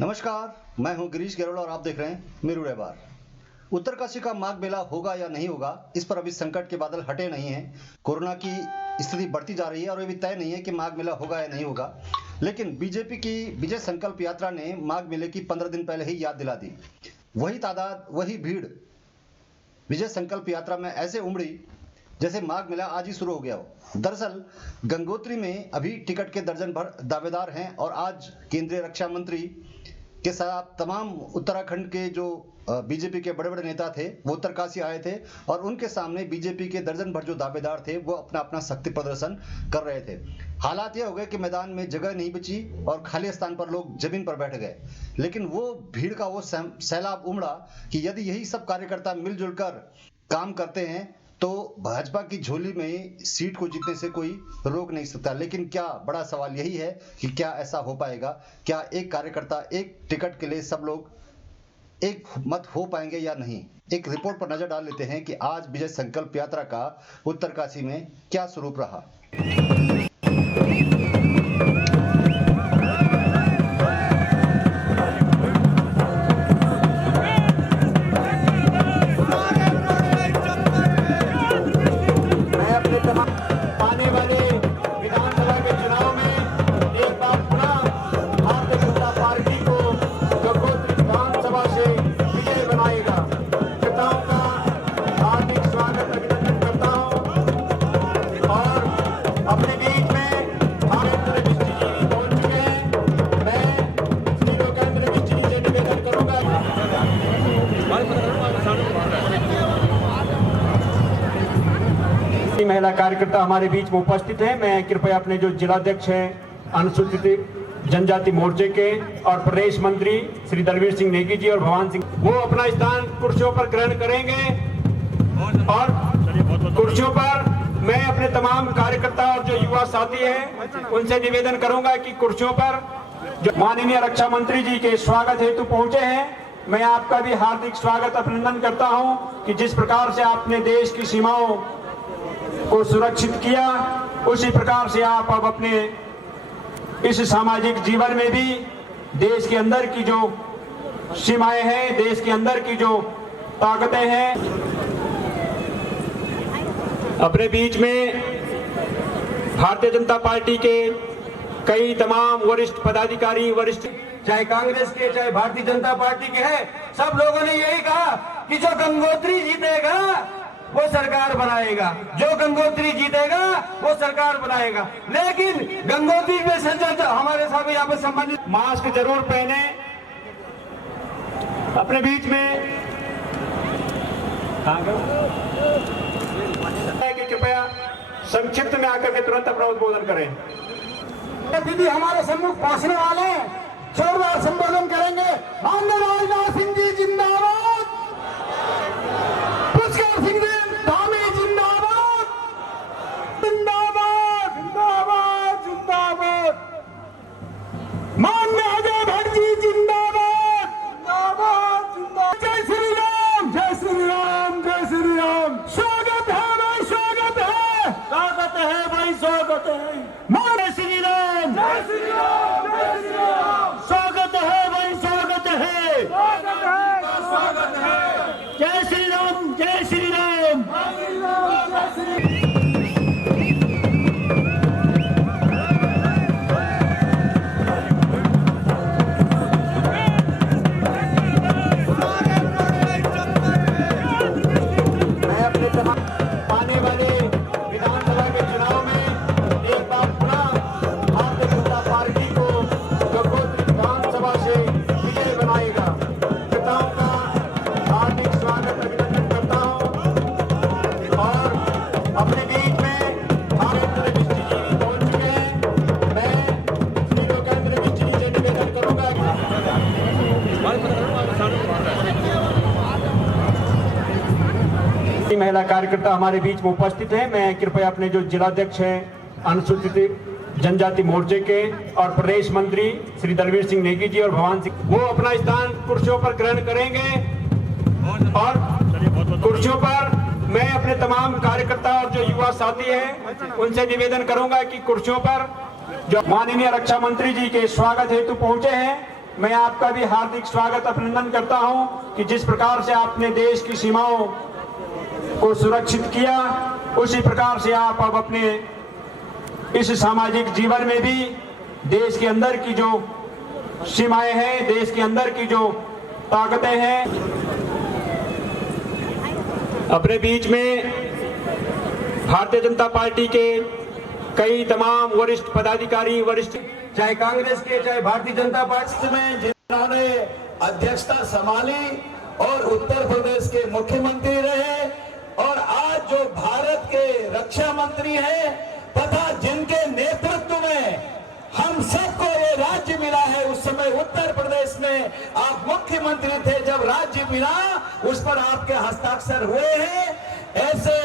नमस्कार, मैं हूं गिरीश गेरोड़ और आप देख रहे हैं मेरू रहबार। उत्तरकाशी का माघ मेला होगा या नहीं होगा, इस पर अभी संकट के बादल हटे नहीं हैं। कोरोना की स्थिति बढ़ती जा रही है और ये भी तय नहीं है कि माघ मेला होगा या नहीं होगा। लेकिन बीजेपी की विजय संकल्प यात्रा ने माघ मेले की 15 दिन पहले ही याद दिला दी। वही तादाद, वही भीड़ विजय संकल्प यात्रा में ऐसे उमड़ी जैसे माघ मेला आज ही शुरू हो गया हो। दरअसल गंगोत्री में अभी टिकट के दर्जन भर दावेदार हैं और आज केंद्रीय रक्षा मंत्री के साथ तमाम उत्तराखंड के जो बीजेपी के बड़े बड़े नेता थे वो उत्तरकाशी आए थे और उनके सामने बीजेपी के दर्जन भर जो दावेदार थे वो अपना अपना शक्ति प्रदर्शन कर रहे थे। हालात ये हो गए कि मैदान में जगह नहीं बची और खाली स्थान पर लोग जमीन पर बैठ गए। लेकिन वो भीड़ का वो सैलाब उमड़ा कि यदि यही सब कार्यकर्ता मिलजुल कर काम करते हैं तो भाजपा की झोली में सीट को जीतने से कोई रोक नहीं सकता। लेकिन क्या बड़ा सवाल यही है कि क्या ऐसा हो पाएगा? क्या एक कार्यकर्ता एक टिकट के लिए सब लोग एक मत हो पाएंगे या नहीं? एक रिपोर्ट पर नजर डाल लेते हैं कि आज विजय संकल्प यात्रा का उत्तरकाशी में क्या स्वरूप रहा। महिला कार्यकर्ता हमारे बीच में उपस्थित हैं। मैं कृपया अपने जो जिलाध्यक्ष हैं अनुसूचित जनजाति मोर्चे के और प्रदेश मंत्री श्री दलवीर सिंह नेगी जी और भगवान सिंह, वो अपना स्थान कुर्सियों पर ग्रहण करेंगे। और कुर्सियों पर मैं अपने तमाम कार्यकर्ता और जो युवा साथी हैं उनसे निवेदन करूंगा कि कुर्सियों पर जो माननीय रक्षा मंत्री जी के स्वागत हेतु पहुंचे हैं, मैं आपका भी हार्दिक स्वागत अभिनंदन करता हूं कि जिस प्रकार से आपने देश की सीमाओं को सुरक्षित किया, उसी प्रकार से आप अब अपने इस सामाजिक जीवन में भी देश के अंदर की जो सीमाएं हैं, देश के अंदर की जो ताकतें हैं, अपने बीच में भारतीय जनता पार्टी के कई तमाम वरिष्ठ पदाधिकारी, वरिष्ठ चाहे कांग्रेस के चाहे भारतीय जनता पार्टी के हैं, सब लोगों ने यही कहा कि जो गंगोत्री जीतेगा वो सरकार बनाएगा, जो गंगोत्री जीतेगा वो सरकार बनाएगा। लेकिन गंगोत्री में संजय हमारे साथ यहाँ पर संबंधित मास्क जरूर पहने। अपने बीच में कृपया संक्षिप्त में आकर के तुरंत अपना उद्बोधन करें। दीदी हमारे सम्मुख पहुंचने वाले जोरदार संबोधन करेंगे। माननीय राजनाथ सिंह जी जिंदाबाद, पुष्कर सिंह जी धामी जिंदाबाद, जिंदाबाद जिंदाबाद जिंदाबाद, माननीय अजय भट्ट जी जिंदाबाद, जिंदाबाद जिंदाबाद। जय श्री राम, जय श्री राम, जय श्री राम। स्वागत है भाई, स्वागत है, स्वागत है भाई, स्वागत है। जय श्री राम, जय श्री राम, जय श्री राम। स्वागत है भाई, स्वागत है, स्वागत है, स्वागत है। जय श्री राम, जय श्री राम, जय श्री राम, जय श्री। मैं अपने आने वाले विधानसभा के चुनाव में एक बार पुनः भारतीय जनता पार्टी को गंगोत्री विधानसभा से विजय बनाएगा। नेताओं का हार्दिक स्वागत अभिनंदन करता हूं और अपने बीच में हमारे मिस्त्री जी पहुंच चुके हैं। मैं श्री लोकेंद्र मिस्त्री से निवेदन करूंगा महिला कार्यकर्ता हमारे बीच में उपस्थित हैं। मैं कृपया अपने जो जिलाध्यक्ष हैं अनुसूचित जनजाति मोर्चे के और प्रदेश मंत्री श्री दलवीर सिंह नेगी जी और भगवान सिंह, वो अपना स्थान कुर्सियों पर ग्रहण करेंगे। और कुर्सियों पर मैं अपने तमाम कार्यकर्ता और जो युवा साथी हैं उनसे निवेदन करूंगा कि कुर्सियों पर जो माननीय रक्षा मंत्री जी के स्वागत हेतु पहुंचे हैं, मैं आपका भी हार्दिक स्वागत अभिनंदन करता हूं कि जिस प्रकार से आपने देश की सीमाओं को सुरक्षित किया, उसी प्रकार से आप अब अपने इस सामाजिक जीवन में भी देश के अंदर की जो सीमाएं हैं, देश के अंदर की जो ताकतें हैं, अपने बीच में भारतीय जनता पार्टी के कई तमाम वरिष्ठ पदाधिकारी, वरिष्ठ चाहे कांग्रेस के चाहे भारतीय जनता पार्टी में जिन्होंने अध्यक्षता संभाली और उत्तर प्रदेश के मुख्यमंत्री रहे और आज जो भारत के रक्षा मंत्री हैं तथा जिनके नेतृत्व में हम सबको ये राज्य मिला है, उस समय उत्तर प्रदेश में आप मुख्यमंत्री थे जब राज्य मिला, उस पर आपके हस्ताक्षर हुए हैं। ऐसे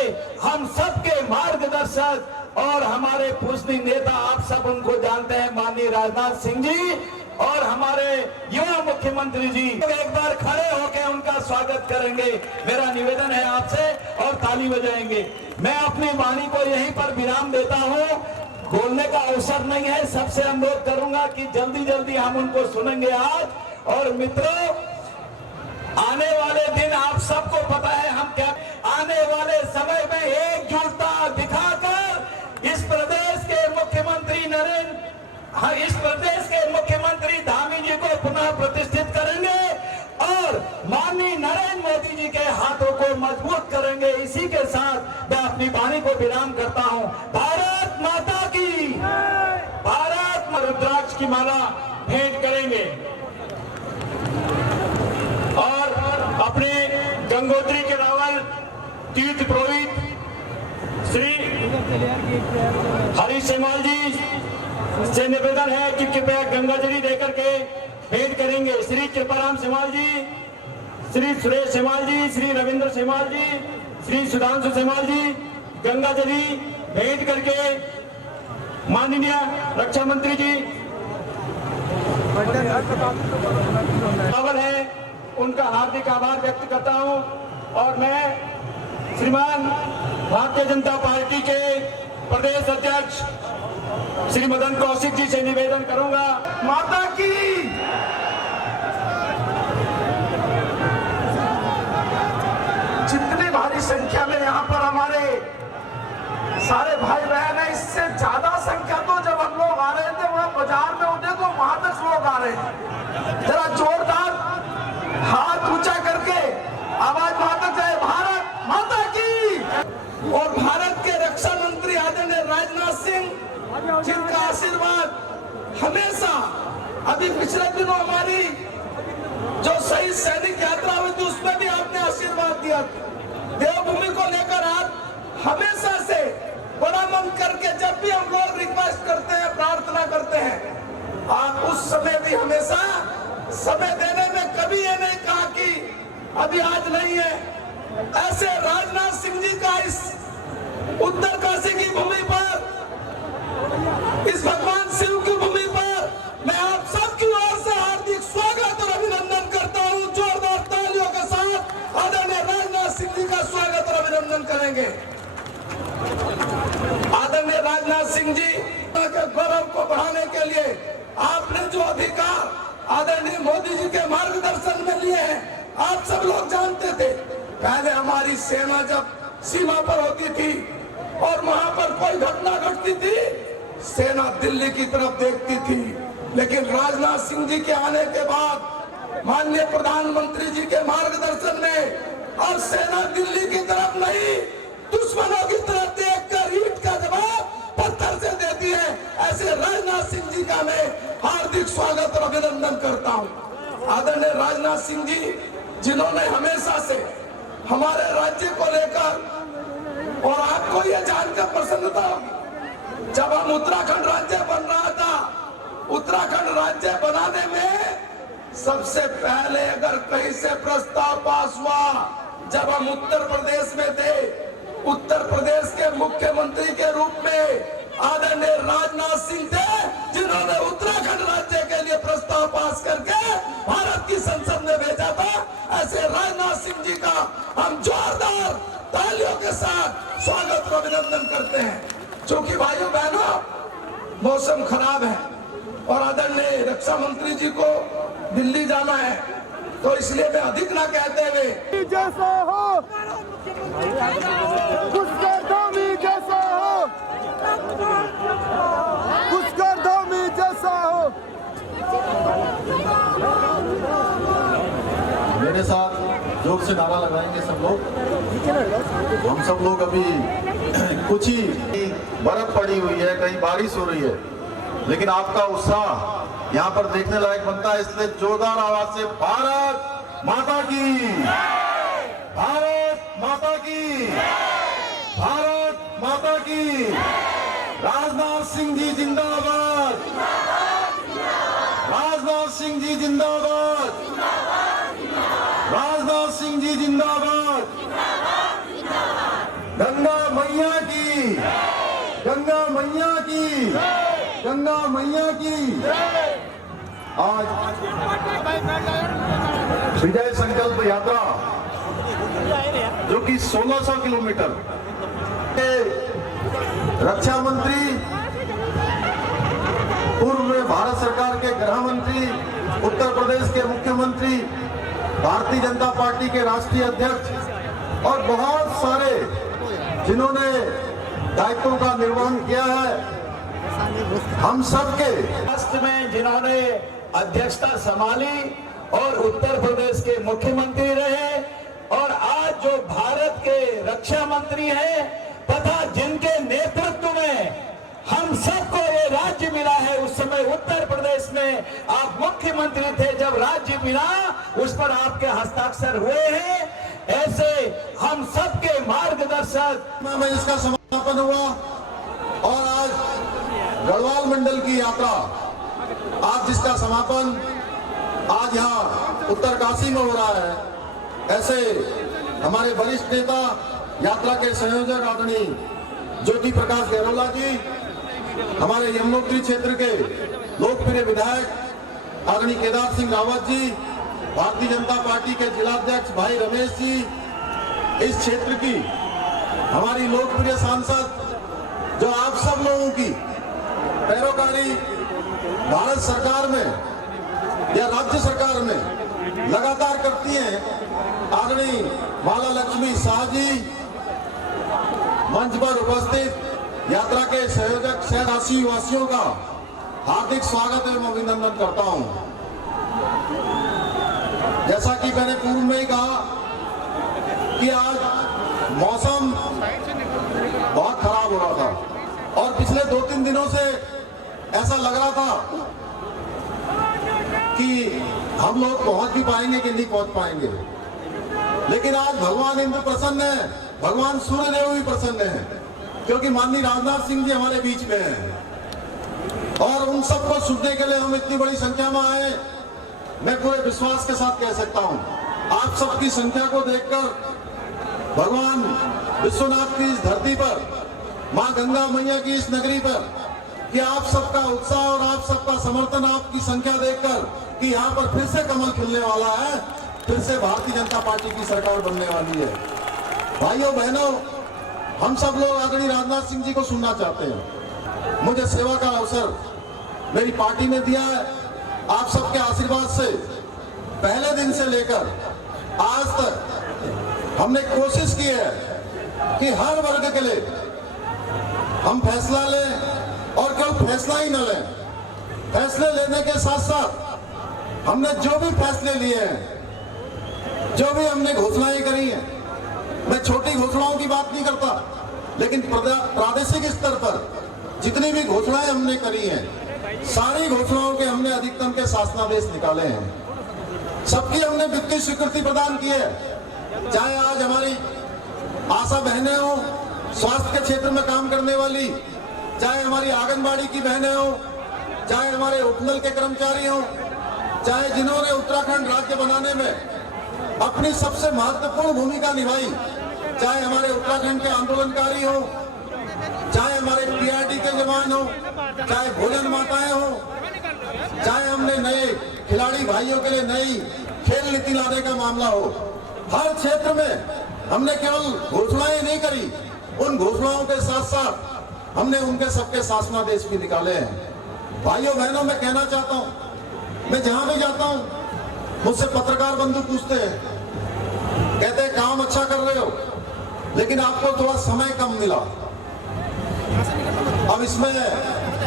हम सबके मार्गदर्शक और हमारे पूजनीय नेता, आप सब उनको जानते हैं, माननीय राजनाथ सिंह जी और हमारे युवा मुख्यमंत्री जी, एक बार खड़े होकर उनका स्वागत करेंगे। मेरा निवेदन है आपसे और ताली बजाएंगे। मैं अपनी वाणी को यहीं पर विराम देता हूं, बोलने का अवसर नहीं है। सबसे अनुरोध करूंगा कि जल्दी जल्दी हम उनको सुनेंगे आज। और मित्रों, आने वाले दिन आप सबको पता है हम क्या, आने वाले समय में एकजुटता दिखाकर इस प्रदेश के मुख्यमंत्री धामी जी को पुनः प्रतिष्ठित करेंगे और माननीय नरेंद्र मोदी जी के हाथों को मजबूत करेंगे। इसी के साथ मैं अपनी वाणी को विराम करता हूं। भारत माता की, भारत में रुद्राक्ष की माला भेंट करेंगे और अपने गंगोत्री के रावल तीर्थ पुरोहित श्री हरीश सेमाल जी से निवेदन है कि कृपया गंगाजली देकर के भेंट करेंगे। श्री कृपाराम सेमाल जी, श्री सुरेश सेमाल जी, श्री रविंद्र सेमाल जी, श्री सुधांशु सेमाल जी गंगाजली भेंट करके माननीय रक्षा मंत्री जी है उनका हार्दिक आभार व्यक्त करता हूं। और मैं श्रीमान भारतीय जनता पार्टी के प्रदेश अध्यक्ष श्री मदन कौशिक जी से निवेदन करूंगा, माता की, जितनी भारी संख्या में यहाँ पर हमारे सारे भाई बहन है, इससे ज्यादा संख्या तो जब हम लोग आ रहे थे वहां बाजार में उठे तो वहां तक लोग आ रहे हैं। जरा जोरदार हाथ ऊंचा करके आवाज वहां तक जाए, भारत माता की। और भारत के रक्षा मंत्री आदरणीय राजनाथ सिंह, जिनका आशीर्वाद हमेशा, अभी पिछले दिनों हमारी जो शहीद सैनिक यात्रा हुई थी उसमें भी आपने आशीर्वाद दिया। देवभूमि को लेकर आप हमेशा से बड़ा मन करके जब भी हम लोग रिक्वेस्ट करते हैं, प्रार्थना करते हैं, आप उस समय भी हमेशा समय देने में कभी ये नहीं कहा कि अभी आज नहीं है। ऐसे राजनाथ सिंह जी का इस उत्तर काशी की भूमि पर, इस भगवान शिव की भूमि पर मैं आप सबकी ओर से हार्दिक स्वागत और अभिनंदन करता हूं। जोरदार तालियों के साथ आदरणीय राजनाथ सिंह जी का स्वागत और अभिनंदन करेंगे। आदरणीय राजनाथ सिंह जी के गौरव को बढ़ाने के लिए आपने जो अधिकार आदरणीय मोदी जी के मार्गदर्शन में लिए हैं, आप सब लोग जानते थे। पहले हमारी सेना जब सीमा पर होती थी और वहां पर कोई घटना घटती थी, सेना दिल्ली की तरफ देखती थी। लेकिन राजनाथ सिंह जी के आने के बाद माननीय प्रधानमंत्री जी के मार्गदर्शन में अब सेना दिल्ली की तरफ नहीं, दुश्मनों की तरफ देखकर ईंट का जवाब पत्थर से देती है। ऐसे राजनाथ सिंह जी का मैं हार्दिक स्वागत और अभिनंदन करता हूं। आदरणीय राजनाथ सिंह जी, जिन्होंने हमेशा से हमारे राज्य को लेकर, और आपको यह जानकर प्रसन्नता होगी, जब हम उत्तराखंड राज्य बन रहा था, उत्तराखंड राज्य बनाने में सबसे पहले अगर कहीं से प्रस्ताव पास हुआ, जब हम उत्तर प्रदेश में थे, उत्तर प्रदेश के मुख्यमंत्री के रूप में आदरणीय राजनाथ सिंह थे, जिन्होंने उत्तराखंड राज्य के लिए प्रस्ताव पास करके भारत की संसद में भेजा था। ऐसे राजनाथ सिंह जी का हम जोरदार तालियों के साथ स्वागत और अभिनंदन करते हैं। क्योंकि भाइयों बहनों, मौसम खराब है और आदरणीय रक्षा मंत्री जी को दिल्ली जाना है, तो इसलिए मैं अधिक ना कहते हुए जैसा हो कुछ कर दो मी जैसा हो कुछ कर दो मी जैसा हो। मेरे साथ जोर से नारा लगाएंगे सब लोग। हम सब लोग अभी कुछ ही बर्फ पड़ी हुई है, कहीं बारिश हो रही है, लेकिन आपका उत्साह यहाँ पर देखने लायक बनता है। इसलिए जोरदार आवाज से भारत माता की, भारत माता की, भारत माता की। राजनाथ सिंह जी जिंदाबाद, राजनाथ सिंह जी जिंदाबाद, राजनाथ सिंह जी जिंदाबाद। गंगा मैया की, गंगा मैया की, गंगा मैया की। आज विजय संकल्प यात्रा जो कि 1600 किलोमीटर, रक्षा मंत्री, पूर्व में भारत सरकार के गृह मंत्री, उत्तर प्रदेश के मुख्यमंत्री, भारतीय जनता पार्टी के राष्ट्रीय अध्यक्ष और बहुत सारे जिन्होंने दायित्वों का निर्वहन किया है, हम सबके राष्ट्र में जिन्होंने अध्यक्षता संभाली और उत्तर प्रदेश के मुख्यमंत्री रहे और आज जो भारत के रक्षा मंत्री हैं तथा जिनके नेतृत्व में हम सबको ये राज्य मिला है, उस समय उत्तर प्रदेश में आप मुख्यमंत्री थे, जब राज्य मिला उस पर आपके हस्ताक्षर हुए हैं। ऐसे हम सबके मार्गदर्शक में इसका समापन हुआ और आज गढ़वाल मंडल की यात्रा, आज जिसका समापन आज यहाँ उत्तरकाशी में हो रहा है। ऐसे हमारे वरिष्ठ नेता, यात्रा के संयोजक आदरणीय ज्योति प्रकाश गहलोत जी, हमारे यमुनोत्री क्षेत्र के लोकप्रिय विधायक आदरणीय केदार सिंह रावत जी, भारतीय जनता पार्टी के जिलाध्यक्ष भाई रमेश जी, इस क्षेत्र की हमारी लोकप्रिय सांसद जो आप सब लोगों की पैरोकारी भारत सरकार में या राज्य सरकार में लगातार करती हैं, आदरणीय माला लक्ष्मी शाह जी, मंच पर उपस्थित यात्रा के संयोजक शहरवासी वासियों का हार्दिक स्वागत एवं अभिनंदन करता हूं। जैसा कि मैंने पूर्व में ही कहा कि आज मौसम बहुत खराब हो रहा था और पिछले 2-3 दिनों से ऐसा लग रहा था कि हम लोग पहुंच भी पाएंगे कि नहीं पहुंच पाएंगे, लेकिन आज भगवान इंद्र प्रसन्न है, भगवान सूर्यदेव भी प्रसन्न है, क्योंकि माननीय राजनाथ सिंह जी हमारे बीच में हैं और उन सबको सुनने के लिए हम इतनी बड़ी संख्या में आए। मैं पूरे विश्वास के साथ कह सकता हूं, आप सबकी संख्या को देखकर भगवान विश्वनाथ की इस धरती पर, मां गंगा मैया की इस नगरी पर, कि आप सबका उत्साह और आप सबका समर्थन, आपकी संख्या देखकर कि यहाँ पर फिर से कमल खिलने वाला है, फिर से भारतीय जनता पार्टी की सरकार बनने वाली है। भाइयों बहनों, हम सब लोग आदरणीय राजनाथ सिंह जी को सुनना चाहते हैं। मुझे सेवा का अवसर मेरी पार्टी ने दिया है। आप सबके आशीर्वाद से पहले दिन से लेकर आज तक हमने कोशिश की है कि हर वर्ग के लिए हम फैसला लें और केवल फैसला ही न लें, फैसले लेने के साथ साथ हमने जो भी फैसले लिए हैं, जो भी हमने घोषणाएं करी हैं, मैं छोटी घोषणाओं की बात नहीं करता, लेकिन प्रादेशिक स्तर पर जितनी भी घोषणाएं हमने करी हैं, सारी घोषणाओं के हमने अधिकतम के शासनादेश निकाले हैं। सबकी हमने वित्तीय स्वीकृति प्रदान की है, चाहे आज हमारी आशा बहनें हो, स्वास्थ्य के क्षेत्र में काम करने वाली, चाहे हमारी आंगनबाड़ी की बहनें हो, चाहे हमारे उपनल के कर्मचारी हो, चाहे जिन्होंने उत्तराखंड राज्य बनाने में अपनी सबसे महत्वपूर्ण भूमिका निभाई, चाहे हमारे उत्तराखंड के आंदोलनकारी हो, चाहे हमारे पीआरडी के जवान हो, चाहे भोजन माताएं हो, चाहे हमने नए खिलाड़ी भाइयों के लिए नई खेल नीति लाने का मामला हो, हर क्षेत्र में हमने केवल घोषणाएं नहीं करी, उन घोषणाओं के साथ साथ हमने उनके सबके शासनादेश भी निकाले हैं। भाइयों बहनों, मैं कहना चाहता हूं मैं जहां भी जाता हूं मुझसे पत्रकार बंधु पूछते हैं, कहते हैं काम अच्छा कर रहे हो लेकिन आपको थोड़ा समय कम मिला। अब इसमें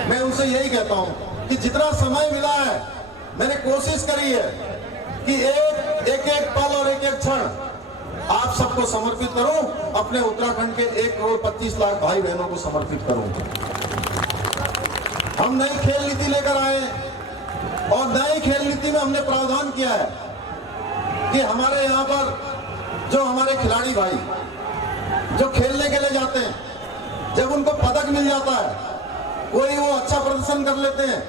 मैं उनसे यही कहता हूं कि जितना समय मिला है मैंने कोशिश करी है कि एक पल और एक क्षण आप सबको समर्पित करूं, अपने उत्तराखंड के 1,25,00,000 भाई बहनों को समर्पित करूं। हम नई खेल नीति लेकर आए और नई खेल नीति में हमने प्रावधान किया है कि हमारे यहाँ पर जो हमारे खिलाड़ी भाई जो खेलने के लिए जाते हैं, जब उनको पदक मिल जाता है, कोई वो अच्छा प्रदर्शन कर लेते हैं,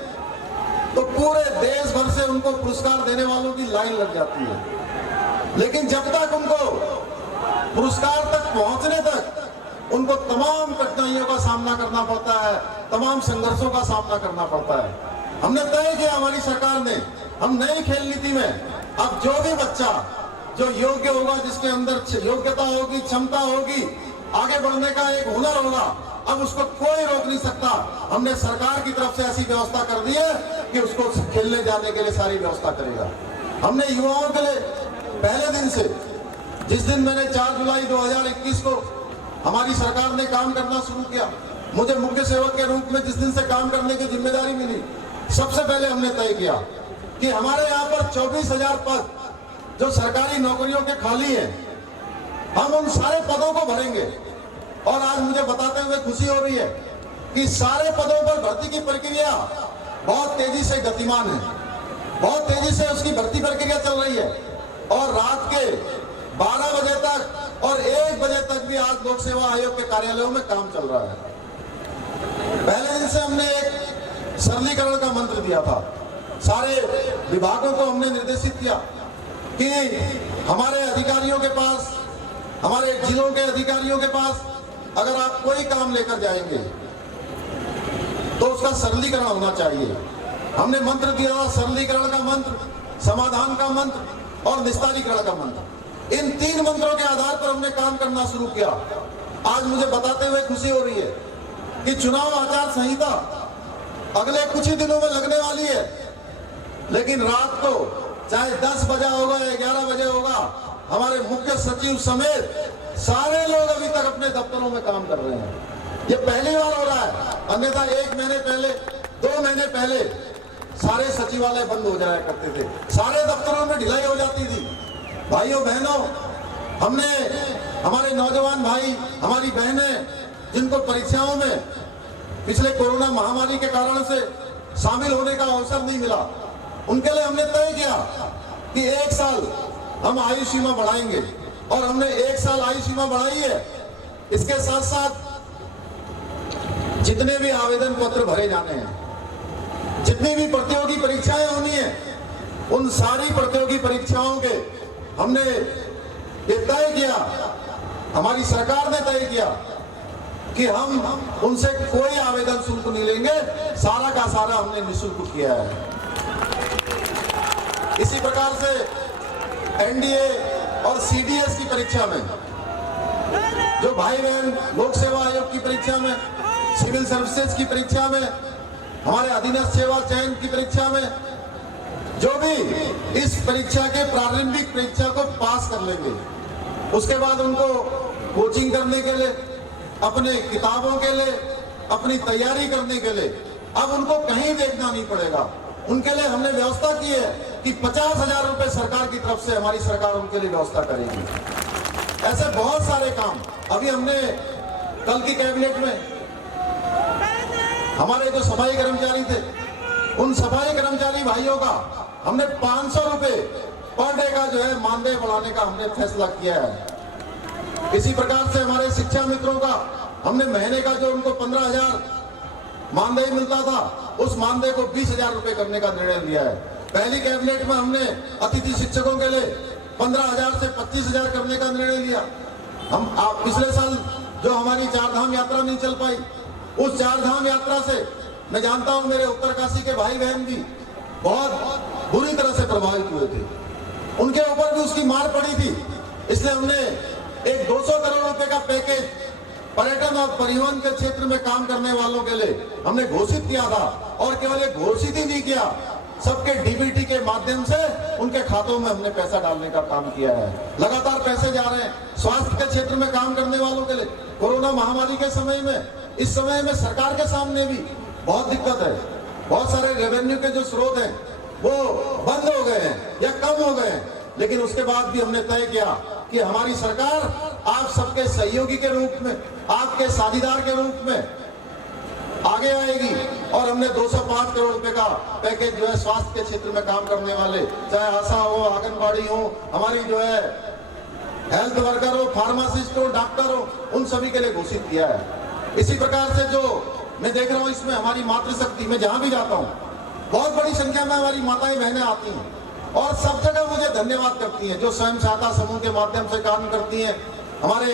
तो पूरे देश भर से उनको पुरस्कार देने वालों की लाइन लग जाती है। लेकिन जब तक उनको पुरस्कार तक पहुंचने तक उनको तमाम कठिनाइयों का सामना करना पड़ता है, तमाम संघर्षों का सामना करना पड़ता है। हमने तय किया, हमारी सरकार ने, हम नई खेल नीति में अब जो भी बच्चा जो योग्य होगा, जिसके अंदर योग्यता होगी, क्षमता होगी, आगे बढ़ने का एक हुनर होगा, अब उसको कोई रोक नहीं सकता। हमने सरकार की तरफ से ऐसी व्यवस्था कर दी है कि उसको खेलने जाने के लिए सारी व्यवस्था करेगा। हमने युवाओं के लिए पहले दिन से, जिस दिन मैंने 4 जुलाई 2021 को हमारी सरकार ने काम करना शुरू किया, मुझे मुख्य सेवक के रूप में जिस दिन से काम करने की जिम्मेदारी मिली, सबसे पहले हमने तय किया कि हमारे यहाँ पर 24,000 पद जो सरकारी नौकरियों के खाली हैं, हम उन सारे पदों को भरेंगे। और आज मुझे बताते हुए खुशी हो रही है कि सारे पदों पर भर्ती की प्रक्रिया बहुत तेजी से गतिमान है, बहुत तेजी से उसकी भर्ती प्रक्रिया चल रही है। और रात के 12 बजे तक और 1 बजे तक भी आज लोक सेवा आयोग के कार्यालयों में काम चल रहा है। पहले दिन से हमने एक सरलीकरण का मंत्र दिया था, सारे विभागों को हमने निर्देशित किया कि हमारे अधिकारियों के पास, हमारे जिलों के अधिकारियों के पास अगर आप कोई काम लेकर जाएंगे तो उसका सरलीकरण होना चाहिए। हमने मंत्र दिया था, सरलीकरण का मंत्र, समाधान का मंत्र और निस्तारीकरण का मंत्र। इन 3 मंत्रों के आधार पर हमने काम करना शुरू किया। आज मुझे बताते हुए खुशी हो रही है कि चुनाव आचार संहिता अगले कुछ ही दिनों में लगने वाली है, लेकिन रात को चाहे 10 बजा होगा या 11 बजे होगा, हमारे मुख्य सचिव समेत सारे लोग अभी तक अपने दफ्तरों में काम कर रहे हैं। ये पहली बार हो रहा है, अन्यथा 1 महीने पहले, 2 महीने पहले सारे सचिवालय बंद हो जाया करते थे, सारे दफ्तरों में ढिलाई हो जाती थी। भाइयों बहनों, हमने हमारे नौजवान भाई, हमारी बहनें जिनको परीक्षाओं में पिछले कोरोना महामारी के कारण से शामिल होने का अवसर नहीं मिला, उनके लिए हमने तय किया कि 1 साल हम आयु सीमा बढ़ाएंगे और हमने 1 साल आयु सीमा बढ़ाई है। इसके साथ साथ जितने भी आवेदन पत्र भरे जाने हैं, जितनी भी प्रतियोगी परीक्षाएं होनी है, उन सारी प्रतियोगी परीक्षाओं के हमने ये तय किया, हमारी सरकार ने तय किया कि हम उनसे कोई आवेदन शुल्क नहीं लेंगे, सारा का सारा हमने निःशुल्क किया है। इसी प्रकार से एनडीए और सीडीएस की परीक्षा में जो भाई बहन लोक सेवा आयोग की परीक्षा में, सिविल सर्विसेज की परीक्षा में, हमारे अधीनस्थ सेवा चयन की परीक्षा में, जो भी इस परीक्षा के प्रारंभिक परीक्षा को पास कर लेंगे, उसके बाद उनको कोचिंग करने के लिए, अपने किताबों के लिए, अपनी तैयारी करने के लिए अब उनको कहीं देखना नहीं पड़ेगा। उनके लिए हमने व्यवस्था की है कि 50,000 रुपए सरकार की तरफ से हमारी सरकार उनके लिए व्यवस्था करेगी। ऐसे बहुत सारे काम अभी हमने कल की कैबिनेट में हमारे जो सफाई कर्मचारी थे, उन सफाई कर्मचारी भाइयों का हमने 500 रुपए पर डे का जो है मानदेय बढ़ाने का हमने फैसला किया है। इसी प्रकार से हमारे शिक्षा मित्रों का हमने महीने का जो उनको 15,000 मानदेय मिलता था, उस मानदेय को 20,000 रुपए करने का निर्णय लिया है। पहली कैबिनेट में हमने अतिथि शिक्षकों के लिए 15,000 से 25,000 करने का निर्णय लिया। हम पिछले साल जो हमारी 4 धाम यात्रा नहीं चल पाई, उस 4 धाम यात्रा से मैं जानता हूं मेरे उत्तरकाशी के भाई बहन भी बहुत बुरी तरह से प्रभावित हुए थे, उनके ऊपर भी उसकी मार पड़ी थी। इसलिए हमने एक 200 करोड़ रुपए का पैकेज पर्यटन और परिवहन के क्षेत्र में काम करने वालों के लिए हमने घोषित किया था। और केवल एक घोषित ही नहीं किया, सबके डीबीटी के माध्यम से उनके खातों में हमने पैसा डालने का काम किया है। लगातार पैसे जा रहे हैं स्वास्थ्य के क्षेत्र में काम करने वालों के लिए। कोरोना महामारी के समय में, इस समय में सरकार के सामने भी बहुत दिक्कत है। बहुत सारे रेवेन्यू के जो स्रोत हैं वो बंद हो गए हैं या कम हो गए हैं, लेकिन उसके बाद भी हमने तय किया कि हमारी सरकार आप सबके सहयोगी के रूप में, आपके साझीदार के रूप में आगे आएगी और हमने 205 करोड़ रुपए का पैकेज जो है स्वास्थ्य के क्षेत्र में काम करने वाले, चाहे आशा हो, आंगनबाड़ी हो, हमारी जो है हेल्थ वर्कर हो, फार्मासिस्ट हो, डॉक्टर हो, उन सभी के लिए घोषित किया है। इसी प्रकार से जो मैं देख रहा हूं इसमें हमारी मातृशक्ति, मैं जहां भी जाता हूं बहुत बड़ी संख्या में हमारी माताएं बहनें आती हैं और सब जगह मुझे धन्यवाद करती हैं, जो स्वयं सहायता समूह के माध्यम से काम करती हैं, हमारे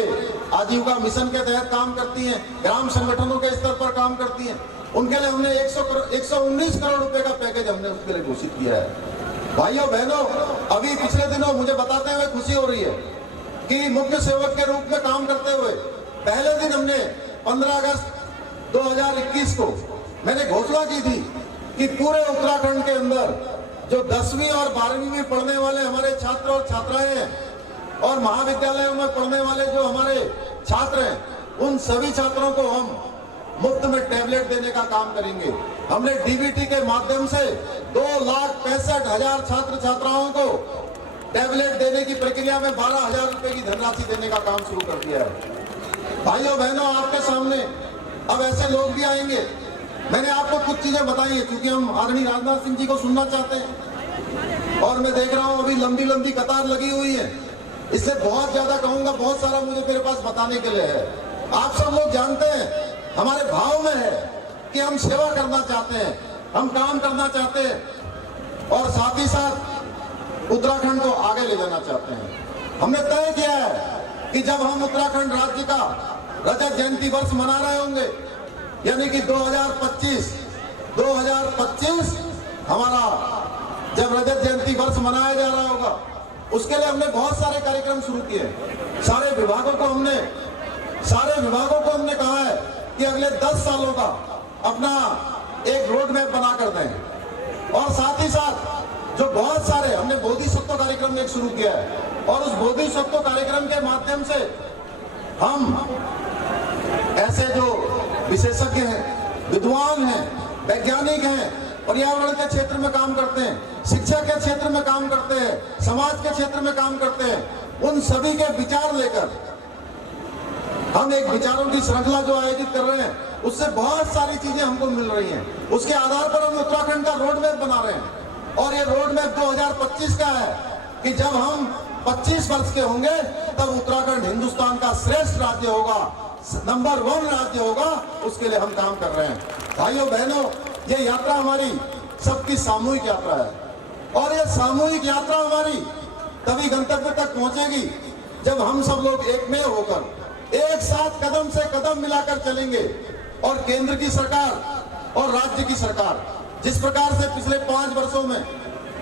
आजीविका मिशन के तहत काम करती हैं, ग्राम संगठनों के स्तर पर काम करती हैं। उनके लिए हमने 119 करोड़ रुपए का पैकेज हमने उसके लिए घोषित किया है। भाइयों बहनों, अभी पिछले दिनों मुझे बताते हुए खुशी हो रही है कि मुख्य सेवक के रूप में काम करते हुए पहले दिन हमने 15 अगस्त 2021 को मैंने घोषणा की थी कि पूरे उत्तराखंड के अंदर जो 10वीं और 12वीं में पढ़ने वाले हमारे छात्र और छात्राएं हैं और महाविद्यालयों में पढ़ने वाले जो हमारे छात्र हैं, उन सभी छात्रों को हम मुफ्त में टैबलेट देने का काम करेंगे। हमने डीबीटी के माध्यम से 2,65,000 छात्र छात्राओं को टैबलेट देने की प्रक्रिया में 12,000 रुपए की धनराशि देने का काम शुरू कर दिया है। भाइयों बहनों, आपके सामने अब ऐसे लोग भी आएंगे। मैंने आपको कुछ चीजें बताई है क्योंकि हम आदरणीय राजनाथ सिंह जी को सुनना चाहते हैं और मैं देख रहा हूं अभी लंबी लंबी कतार लगी हुई है। इससे बहुत ज्यादा कहूंगा, बहुत सारा मुझे मेरे पास बताने के लिए है। आप सब लोग जानते हैं हमारे भाव में है कि हम सेवा करना चाहते हैं, हम काम करना चाहते हैं और साथ ही साथ उत्तराखंड को आगे ले जाना चाहते हैं। हमने तय किया है कि जब हम उत्तराखंड राज्य का रजत जयंती वर्ष मना रहे होंगे, यानी कि 2025 हमारा जब रजत जयंती वर्ष मनाया जा रहा होगा, उसके लिए हमने बहुत सारे कार्यक्रम शुरू किए। सारे विभागों को हमने कहा है कि अगले 10 सालों का अपना एक रोड मैप बना कर दें और साथ ही साथ जो बहुत सारे हमने बोधिसत्व कार्यक्रम एक शुरू किया है और उस बोधिसत्व कार्यक्रम के माध्यम से हम ऐसे जो विशेषज्ञ हैं, विद्वान हैं, वैज्ञानिक हैं, पर्यावरण के क्षेत्र में काम करते हैं, शिक्षा के क्षेत्र में काम करते हैं, समाज के क्षेत्र में काम करते हैं, उन सभी के विचार लेकर हम एक विचारों की श्रृंखला जो आयोजित कर रहे हैं, उससे बहुत सारी चीजें हमको मिल रही हैं। उसके आधार पर हम उत्तराखंड का रोड मैप बना रहे हैं और ये रोड मैप 2025 का है कि जब हम 25 वर्ष के होंगे तब उत्तराखंड हिंदुस्तान का श्रेष्ठ राज्य होगा, नंबर 1 राज्य होगा। उसके लिए हम काम कर रहे हैं। भाइयों बहनों, ये यात्रा हमारी सबकी सामूहिक यात्रा है और ये सामूहिक यात्रा हमारी तभी गंतव्य तक पहुंचेगी जब हम सब लोग एकमेव होकर एक साथ कदम से कदम मिलाकर चलेंगे। और केंद्र की सरकार और राज्य की सरकार जिस प्रकार से पिछले 5 वर्षों में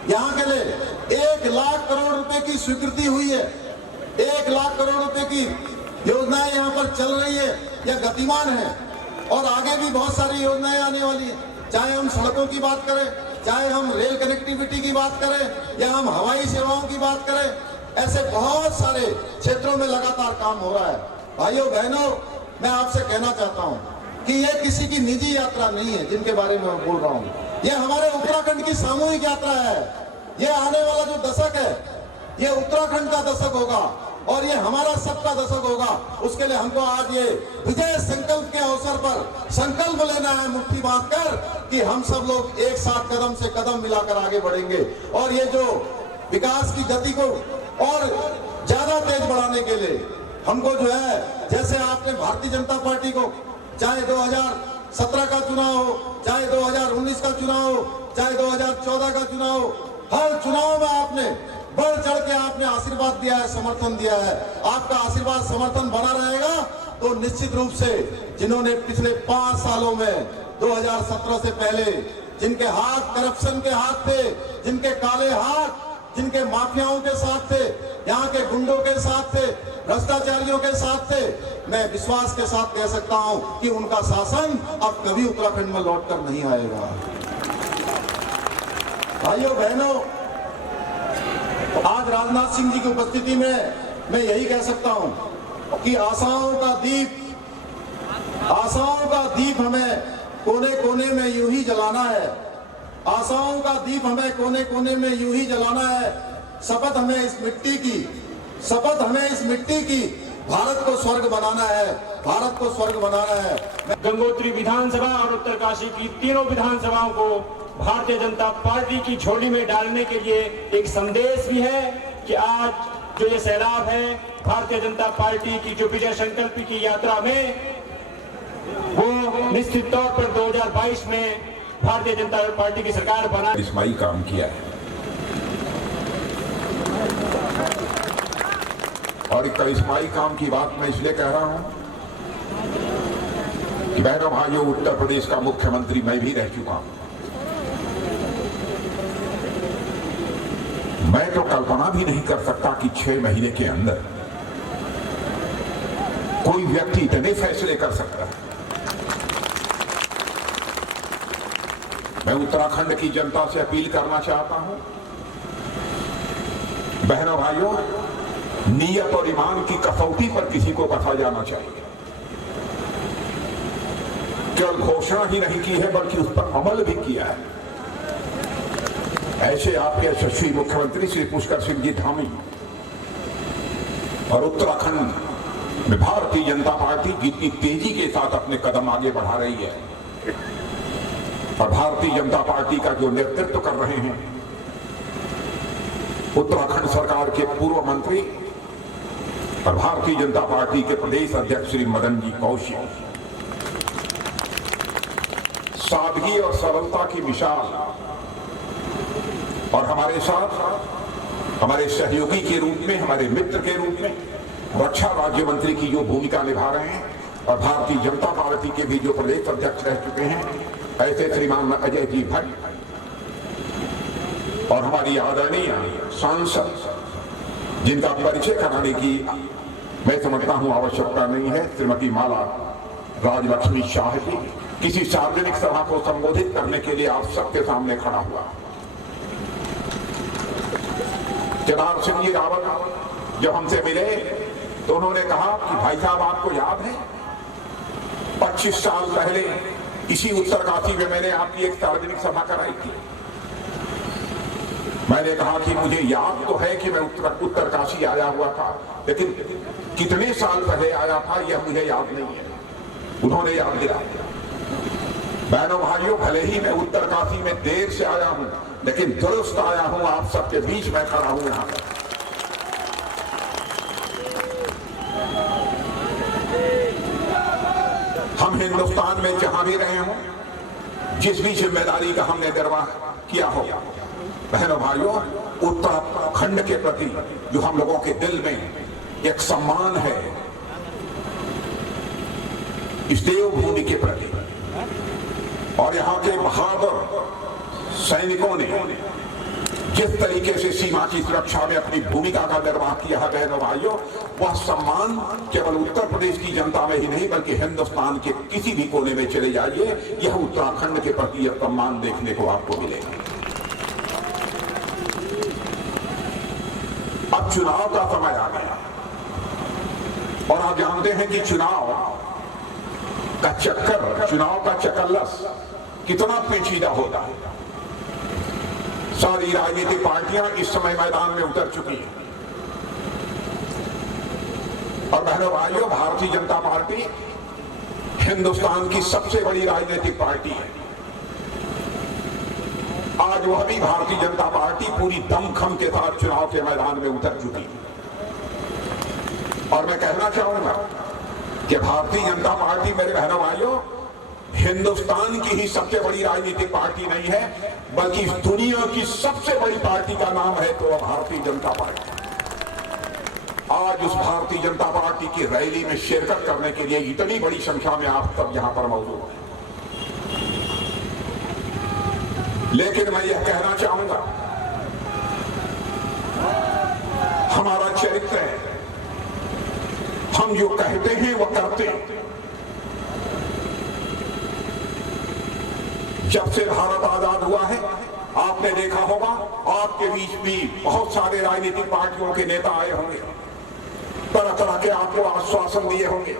यहाँ के लिए 1 लाख करोड़ रुपए की स्वीकृति हुई है, 1 लाख करोड़ रुपए की योजनाएं यहाँ पर चल रही है या गतिमान है और आगे भी बहुत सारी योजनाएं आने वाली है। चाहे हम सड़कों की बात करें, चाहे हम रेल कनेक्टिविटी की बात करें या हम हवाई सेवाओं की बात करें, ऐसे बहुत सारे क्षेत्रों में लगातार काम हो रहा है। भाइयों बहनों, मैं आपसे कहना चाहता हूं कि ये किसी की निजी यात्रा नहीं है जिनके बारे में मैं बोल रहा हूं, ये हमारे उत्तराखंड की सामूहिक यात्रा है। ये आने वाला जो दशक है, ये उत्तराखंड का दशक होगा और ये हमारा सबका दशक होगा। उसके लिए हमको आज ये विजय संकल्प के अवसर पर संकल्प लेना है मुट्ठी बांधकर कि हम सब लोग एक साथ कदम से कदम मिलाकर आगे बढ़ेंगे और ये जो विकास की गति को और ज्यादा तेज बढ़ाने के लिए हमको जो है, जैसे आपने भारतीय जनता पार्टी को चाहे 2017 का चुनाव हो, चाहे 2019 का चुनाव हो, चाहे 2014 का चुनाव हो, हर चुनाव में आपने बढ़ चढ़ के आपने आशीर्वाद दिया है, समर्थन दिया है। आपका आशीर्वाद समर्थन बना रहेगा तो निश्चित रूप से जिन्होंने पिछले 5 सालों में 2017 से पहले जिनके हाथ करप्शन के हाथ थे, जिनके काले हाथ, जिनके माफियाओं के साथ थे, यहाँ के गुंडों के साथ थे, भ्रष्टाचारियों के साथ थे, मैं विश्वास के साथ कह सकता हूं कि उनका शासन अब कभी उत्तराखंड में लौटकर नहीं आएगा। भाइयों बहनों, आज राजनाथ सिंह जी की उपस्थिति में मैं यही कह सकता हूं कि आशाओं का दीप हमें कोने कोने में यूं ही जलाना है। आशाओं का दीप हमें कोने कोने में यूं ही जलाना है। शपथ हमें इस मिट्टी की भारत को स्वर्ग बनाना है, भारत को स्वर्ग बनाना है। गंगोत्री विधानसभा और उत्तरकाशी की तीनों विधानसभाओं को भारतीय जनता पार्टी की झोली में डालने के लिए एक संदेश भी है कि आज जो ये सैलाब है भारतीय जनता पार्टी की जो विजय संकल्प की यात्रा में, वो निश्चित तौर पर 2022 में भारतीय जनता पार्टी की सरकार बना करिश्माई काम किया है। और एक करिश्माई काम की बात मैं इसलिए कह रहा हूं कि बहनों भाइयों, उत्तर प्रदेश का मुख्यमंत्री मैं भी रह चुका हूं। मैं तो कल्पना भी नहीं कर सकता कि 6 महीने के अंदर कोई व्यक्ति इतने फैसले कर सकता है। मैं उत्तराखंड की जनता से अपील करना चाहता हूं, बहनों भाइयों, नियत और ईमान की कसौटी पर किसी को कसा जाना चाहिए। केवल घोषणा ही नहीं की है बल्कि उस पर अमल भी किया है। ऐसे आपके यशस्वी मुख्यमंत्री श्री पुष्कर सिंह जी धामी और उत्तराखंड में भारतीय जनता पार्टी जितनी तेजी के साथ अपने कदम आगे बढ़ा रही है और भारतीय जनता पार्टी का जो नेतृत्व कर रहे हैं उत्तराखंड सरकार के पूर्व मंत्री और भारतीय जनता पार्टी के प्रदेश अध्यक्ष श्री मदन जी कौशिक, सादगी और सरलता की मिसाल और हमारे साथ हमारे सहयोगी के रूप में, हमारे मित्र के रूप में रक्षा राज्य मंत्री की जो भूमिका निभा रहे हैं और भारतीय जनता पार्टी के भी जो प्रदेश अध्यक्ष रह चुके हैं ऐसे श्रीमान अजय जी भट्ट और हमारी आदरणीय सांसद जिनका परिचय कराने की मैं समझता हूं आवश्यकता नहीं है, श्रीमती माला राजलक्ष्मी शाह जी किसी सार्वजनिक सभा को संबोधित करने के लिए आप सबके सामने खड़ा हुआ। केदार सिंह जी रावत जब हमसे मिले तो उन्होंने कहा कि भाई साहब आपको याद है 25 साल पहले इसी उत्तरकाशी में मैंने आपकी एक सार्वजनिक सभा कराई थी। मैंने कहा कि मुझे याद तो है कि मैं उत्तरकाशी आया हुआ था, लेकिन कितने साल पहले आया था यह मुझे याद नहीं है। उन्होंने याद दिलाया। बहनों भाइयों, भले ही मैं उत्तरकाशी में देर से आया हूं लेकिन दुरुस्त आया हूं, आप सबके बीच में खड़ा हूं यहां पर। हम हिंदुस्तान में जहां भी रहे हों, जिस भी जिम्मेदारी का हमने निर्वाह किया हो, बहनों भाइयों, उत्तराखंड के प्रति जो हम लोगों के दिल में एक सम्मान है, इस देवभूमि के प्रति और यहाँ के बहादुर सैनिकों ने जिस तरीके से सीमा की सुरक्षा में अपनी भूमिका का निर्वाह किया है, बहनों भाइयों, वह सम्मान केवल उत्तर प्रदेश की जनता में ही नहीं बल्कि हिंदुस्तान के किसी भी कोने में चले जाइए, यह उत्तराखंड के प्रति यह सम्मान देखने को आपको मिलेगा। अब चुनाव का समय आ गया और आप जानते हैं कि चुनाव का चक्कर, चुनाव का चकल्लस कितना पेचीदा होता है। सारी राजनीतिक पार्टियां इस समय मैदान में उतर चुकी हैं और बहनों भाइयों, भारतीय जनता पार्टी हिंदुस्तान की सबसे बड़ी राजनीतिक पार्टी है। आज वह भी भारतीय जनता पार्टी पूरी दमखम के साथ चुनाव के मैदान में उतर चुकी है और मैं कहना चाहूंगा कि भारतीय जनता पार्टी, मेरे बहनों भाइयों, हिंदुस्तान की ही सबसे बड़ी राजनीतिक पार्टी नहीं है बल्कि इस दुनिया की सबसे बड़ी पार्टी का नाम है तो भारतीय जनता पार्टी। आज उस भारतीय जनता पार्टी की रैली में शिरकत करने के लिए इतनी बड़ी संख्या में आप सब यहां पर मौजूद हैं, लेकिन मैं यह कहना चाहूंगा, हमारा चरित्र है, हम जो कहते हैं वो करते हैं। जब से भारत आजाद हुआ है आपने देखा होगा आपके बीच भी बहुत सारे राजनीतिक पार्टियों के नेता आए होंगे, तरह तरह के आपको आश्वासन दिए होंगे,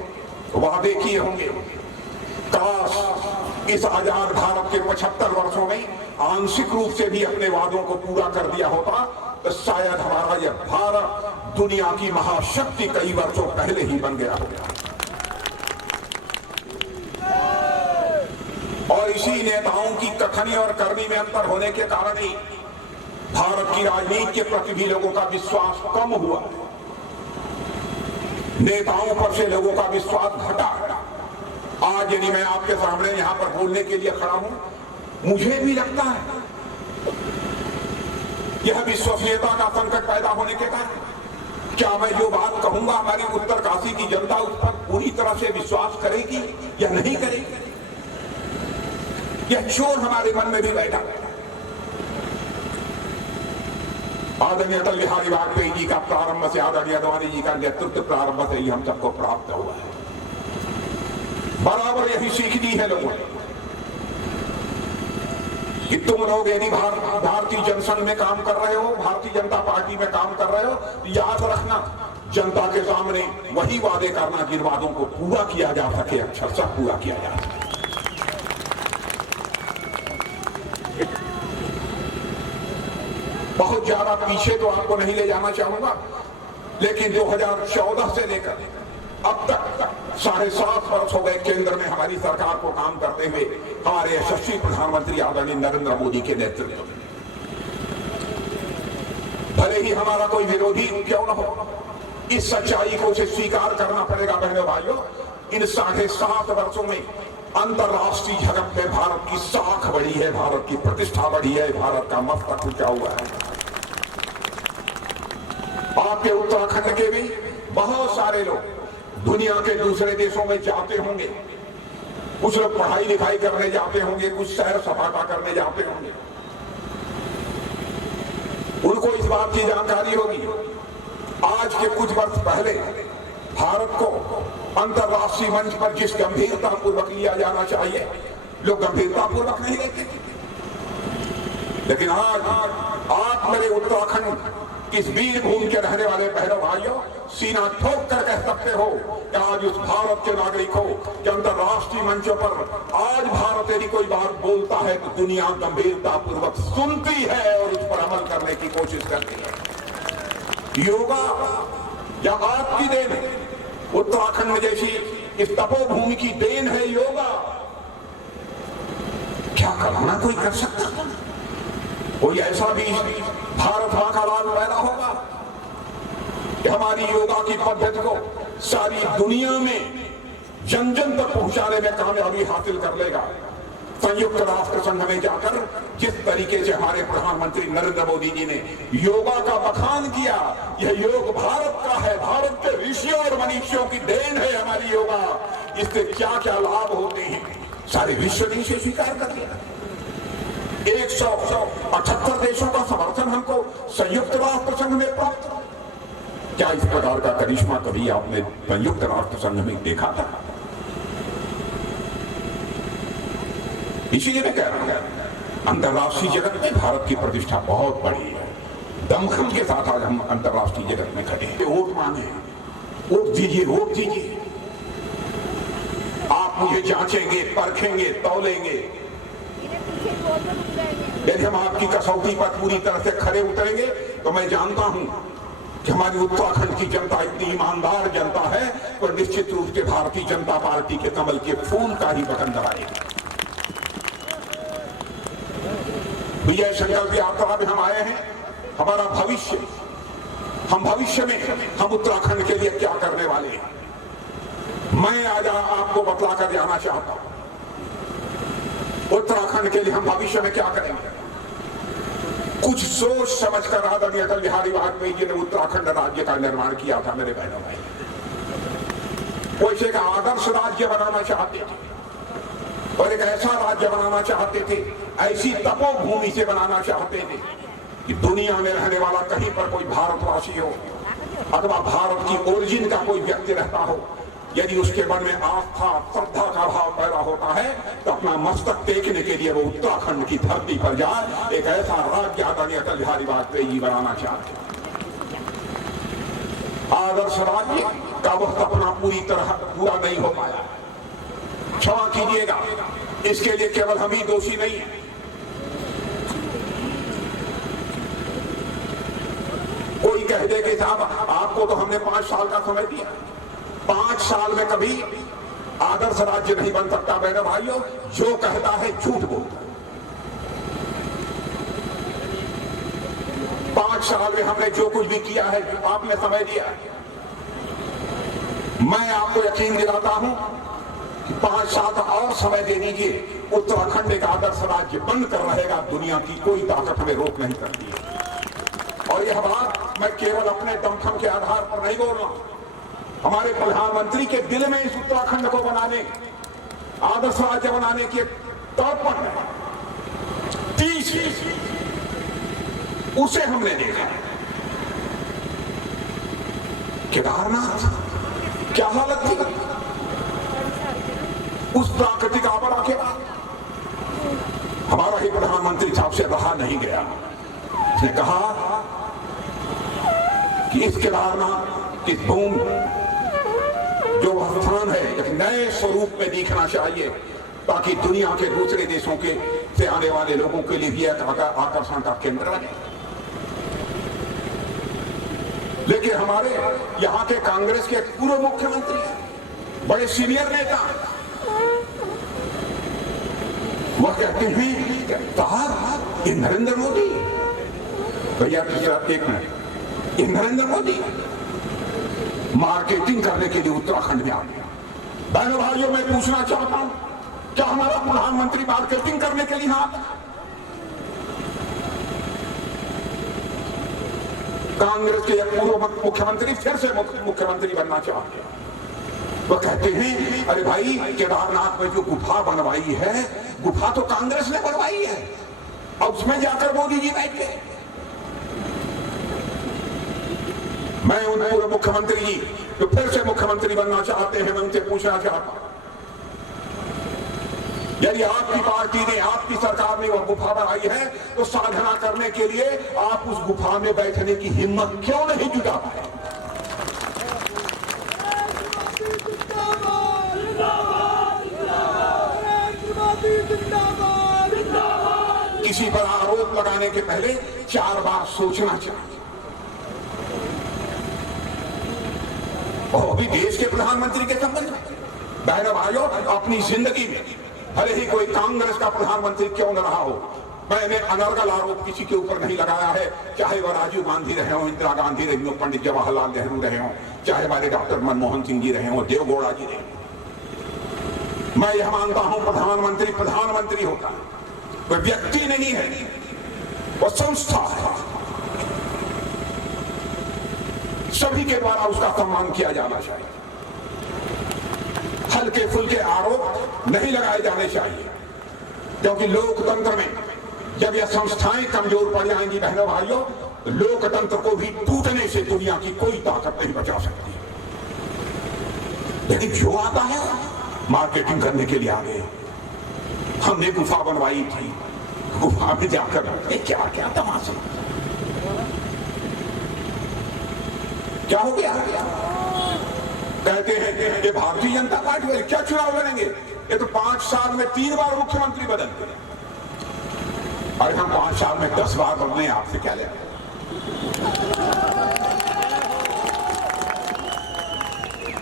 वादे किए होंगे। काश इस आजाद भारत के 75 वर्षों में आंशिक रूप से भी अपने वादों को पूरा कर दिया होता तो शायद हमारा यह भारत दुनिया की महाशक्ति कई वर्षों पहले ही बन गया होगा। और इसी नेताओं की कथनी और करनी में अंतर होने के कारण ही भारत की राजनीति के प्रति भी लोगों का विश्वास कम हुआ, नेताओं पर से लोगों का विश्वास घटा। आज यदि मैं आपके सामने यहां पर बोलने के लिए खड़ा हूं, मुझे भी लगता है यह विश्वसनीयता का संकट पैदा होने के कारण क्या मैं जो बात कहूंगा हमारी उत्तरकाशी की जनता उस पर पूरी तरह से विश्वास करेगी या नहीं करेगी, यह चोर हमारे मन में भी बैठा है। आदरणीय अटल बिहारी वाजपेयी जी का प्रारंभ से आदरणीय अडवाणी जी का नेतृत्व प्रारंभ से ही हम सबको प्राप्त हुआ है। बराबर यही सीख दी है लोगों ने कि तुम लोग यदि भारतीय जनसंघ में काम कर रहे हो, भारतीय जनता पार्टी में काम कर रहे हो, याद रखना जनता के सामने वही वादे करना जिन वादों को पूरा किया जा सके, अक्षरशः पूरा किया जा सके। बहुत ज्यादा पीछे तो आपको नहीं ले जाना चाहूंगा, लेकिन 2014 से लेकर अब तक 7.5 वर्ष हो गए केंद्र में हमारी सरकार को काम करते हुए, हमारे यशस्वी प्रधानमंत्री आदरणीय नरेंद्र मोदी के नेतृत्व में। भले ही हमारा कोई विरोधी क्यों न हो, इस सच्चाई को उसे स्वीकार करना पड़ेगा। बहनों भाइयों, इन 7.5 वर्षों में अंतरराष्ट्रीय जगत में भारत की साख बढ़ी है, भारत की प्रतिष्ठा बढ़ी है, भारत का मस्तक ऊंचा हुआ है। आपके उत्तराखंड के भी बहुत सारे लोग दुनिया के दूसरे देशों में जाते होंगे, कुछ लोग पढ़ाई लिखाई करने जाते होंगे, कुछ सैर सपाटा करने जाते होंगे। उनको इस बात की जानकारी होगी आज के कुछ वर्ष पहले भारत को अंतरराष्ट्रीय मंच पर जिस गंभीरता पूर्वक लिया जाना चाहिए, लोग गंभीरता पूर्वक नहीं लेते। लेकिन आज आप मेरे उत्तराखंड इस वीर भूमि के रहने वाले बहनों भाइयों सीना ठोक कर कह सकते हो कि आज उस भारत के नागरिक हो कि अंतरराष्ट्रीय मंचों पर आज भारत यदि कोई बात बोलता है तो दुनिया गंभीरता पूर्वक सुनती है और उस पर अमल करने की कोशिश करती है। योगा या आपकी देन है, उत्तराखंड जैसी इस तपोभूमि की देन है योगा। क्या कराना कोई कर सकता? कोई ऐसा भी भारत मां का लाल पैदा होगा कि हमारी योगा की पद्धति को सारी दुनिया में जन जन तक पहुंचाने में कामयाबी हासिल कर लेगा। संयुक्त राष्ट्र संघ में जाकर जिस तरीके से हमारे प्रधानमंत्री नरेंद्र मोदी जी ने योगा का बखान किया, यह योग भारत का है, भारत के ऋषियों और मनीषियों की देन है हमारी योगा। इससे क्या क्या लाभ होते हैं सारे विश्व ने इसे स्वीकार कर लिया। 178 देशों का समर्थन हमको संयुक्त राष्ट्र संघ में प्राप्त। क्या इस प्रकार का करिश्मा कभी आपने संयुक्त राष्ट्र संघ में देखा था? इसीलिए मैं कह रहा हूं अंतरराष्ट्रीय जगत में भारत की प्रतिष्ठा बहुत बड़ी है। दमखम के साथ आज हम अंतरराष्ट्रीय जगत में खड़े हैं। वोट मांगे, वोट दीजिए, वोट दीजिए। आप मुझे जांचेंगे, परखेंगे, तौलेंगे, यदि हम आपकी कसौटी पर पूरी तरह से खरे उतरेंगे तो मैं जानता हूं कि हमारी उत्तराखंड की जनता इतनी ईमानदार जनता है तो निश्चित रूप से भारतीय जनता पार्टी के कमल के फूल का ही बटन दबाएगी। विजय संकल्प यात्रा में हम आए हैं, हमारा भविष्य, हम भविष्य में हम उत्तराखंड के लिए क्या करने वाले हैं, मैं आज आपको बतला कर जाना चाहता हूं। उत्तराखंड के लिए हम भविष्य में क्या करेंगे, कुछ सोच समझ कर आदरणीय अटल बिहारी वाजपेयी जी ने उत्तराखंड राज्य का निर्माण किया था। मेरे बहनों भाई, वो इसे एक आदर्श राज्य बनाना चाहते थे और एक ऐसा राज्य बनाना चाहते थे, ऐसी तपोभूमि से बनाना चाहते थे कि दुनिया में रहने वाला कहीं पर कोई भारतवासी हो अथवा भारत की ओरिजिन का कोई व्यक्ति रहता हो यदि उसके मन में आस्था श्रद्धा का भाव पैदा होता है तो अपना मस्तक टेकने के लिए वो उत्तराखंड की धरती पर जाए, एक ऐसा राज्य आदरणीय अटल बिहारी वाजपेयी जी बनाना चाहते हैं। आदर्श राज्य का वह सपना पूरी तरह पूरा नहीं हो पाया, क्षमा कीजिएगा, इसके लिए केवल हम ही दोषी नहीं है। कोई कह दे कि साहब आपको तो हमने 5 साल का समय दिया, 5 साल में कभी आदर्श राज्य नहीं बन सकता। बहनों भाइयों, जो कहता है झूठ बोलता है। 5 साल में हमने जो कुछ भी किया है, आपने समय दिया है। मैं आपको यकीन दिलाता हूं कि 5 साल का और समय दे दीजिए, उत्तराखंड एक आदर्श राज्य बनकर रहेगा। दुनिया की कोई ताकत हमें रोक नहीं सकती है। और यह बात मैं केवल अपने दमखम के आधार पर नहीं बोल रहा हूं, हमारे प्रधानमंत्री के दिल में इस उत्तराखंड को बनाने, आदर्श राज्य बनाने की तड़पण है, उसे हमने देखा। केदारनाथ क्या हालत थी उस प्राकृतिक आपदा के बाद। हमारा ही प्रधानमंत्री साहब से रहा नहीं गया, उसने कहा कि इस केदारनाथ की भूमि जो वह स्थान है एक नए स्वरूप में दिखना चाहिए, ताकि दुनिया के दूसरे देशों के से आने वाले लोगों के लिए भी एक आकर्षण का केंद्र बने। लेकिन हमारे यहाँ के कांग्रेस के पूर्व मुख्यमंत्री हैं, बड़े सीनियर नेता, वह कहते हैं साहब ये नरेंद्र मोदी, भैया एक मिनट, ये नरेंद्र मोदी मार्केटिंग करने के लिए उत्तराखंड में आ गया। बहनों भाइयों, मैं पूछना चाहता हूं, क्या हमारा प्रधानमंत्री मार्केटिंग करने के लिए आता है? कांग्रेस के पूर्व मुख्यमंत्री फिर से मुख्यमंत्री बनना चाहते हैं। वो कहते हैं अरे भाई, केदारनाथ में जो गुफा बनवाई है, गुफा तो कांग्रेस ने बनवाई है, और उसमें जाकर मोदी जी बैठ गए। मैं उन पूर्व मुख्यमंत्री जी जो फिर से मुख्यमंत्री बनना चाहते हैं, मैं उनसे पूछना चाहता हूं, यदि आपकी पार्टी ने, आपकी सरकार ने वह गुफा बनाई है, तो साधना करने के लिए आप उस गुफा में बैठने की हिम्मत क्यों नहीं जुटा पाए? किसी पर आरोप लगाने के पहले 4 बार सोचना चाहिए। और अभी देश के प्रधानमंत्री के संबंध में, बहनों भाइयों, अपनी जिंदगी में भले ही कोई कांग्रेस का प्रधानमंत्री क्यों न रहा हो, मैंने अनर्गल आरोप किसी के ऊपर नहीं लगाया है, चाहे वह राजीव गांधी रहे हो, इंदिरा गांधी रही हो, पंडित जवाहरलाल नेहरू रहे हो, चाहे हमारे डॉक्टर मनमोहन सिंह जी रहे हो, देवगौड़ा जी रहे हो। मैं यह मानता हूं प्रधानमंत्री प्रधानमंत्री होता है, वह व्यक्ति नहीं है, वह संस्था है। सभी के द्वारा उसका सम्मान किया जाना चाहिए। हल्के फुल्के आरोप नहीं लगाए जाने चाहिए, क्योंकि लोकतंत्र में जब यह संस्थाएं कमजोर पड़ जाएंगी, बहनों भाइयों, लोकतंत्र को भी टूटने से दुनिया की कोई ताकत नहीं बचा सकती। लेकिन जो आता है मार्केटिंग करने के लिए आ गए। हमने गुफा बनवाई थी, गुफा में जाकर क्या क्या तमाशा, क्या हो गया? कहते हैं कि भारतीय जनता पार्टी वाले क्या चुनाव लड़ेंगे, ये तो 5 साल में 3 बार मुख्यमंत्री बदलते हैं। अरे हम 5 साल में 10 बार बदले, आपसे क्या लेना?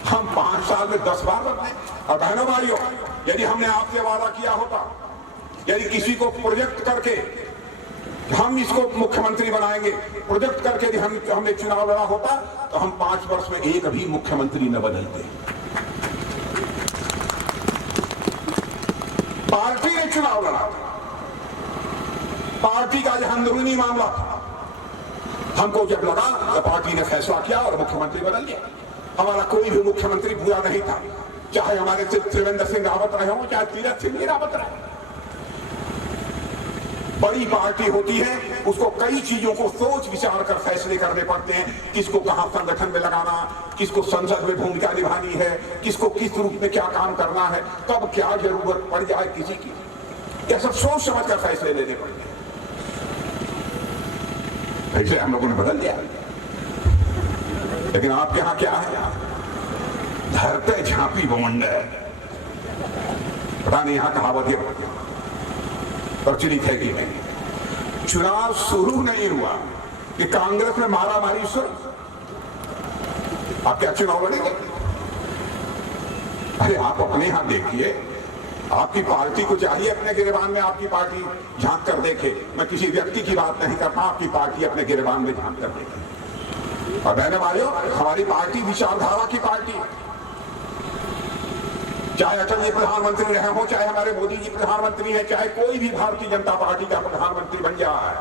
हम 5 साल में 10 बार बदले। और बहनों भाइयों, यदि हमने आपसे वादा किया होता, यदि किसी को प्रोजेक्ट करके हम इसको मुख्यमंत्री बनाएंगे, प्रोजेक्ट करके यदि हमने चुनाव लड़ा होता, तो हम 5 वर्ष में एक भी मुख्यमंत्री न बदलते। पार्टी ने चुनाव लड़ा, पार्टी का यह अंदरूनी मामला था। हमको जब लगा तो पार्टी ने फैसला किया और मुख्यमंत्री बदल दिया। हमारा कोई भी मुख्यमंत्री बुरा नहीं था, चाहे हमारे त्रिवेंद्र सिंह रावत रहे हो, चाहे तीरथ सिंह रावत रहे। बड़ी पार्टी होती है उसको कई चीजों को सोच विचार कर फैसले करने पड़ते हैं, किसको कहां संगठन में लगाना, किसको संसद में भूमिका निभानी है, किसको किस रूप में क्या काम करना है, कब क्या जरूरत पड़ जाए किसी की, यह सब सोच समझ कर फैसले लेने पड़ते हैं। फैसले हम लोगों ने बदल दिया, लेकिन आपके यहां क्या है, धरते झांपी बवंडर, पता नहीं यहां कहावत प्रचलित है कि नहीं। चुनाव शुरू नहीं हुआ कि कांग्रेस में मारा मारी शुरू, आप क्या चुनाव लड़ेंगे? अरे आप अपने यहां देखिए, आपकी पार्टी को चाहिए अपने गिरेबान में आपकी पार्टी झांक कर देखे। मैं किसी व्यक्ति की बात नहीं करता, आपकी पार्टी अपने गिरेबान में झांक कर देखे। और बहने भाइयों, हमारी पार्टी विचारधारा की पार्टी है। चाहे अटल जी प्रधानमंत्री रहे हो, चाहे हमारे मोदी जी प्रधानमंत्री है, चाहे कोई भी भारतीय जनता पार्टी का प्रधानमंत्री बन जाए,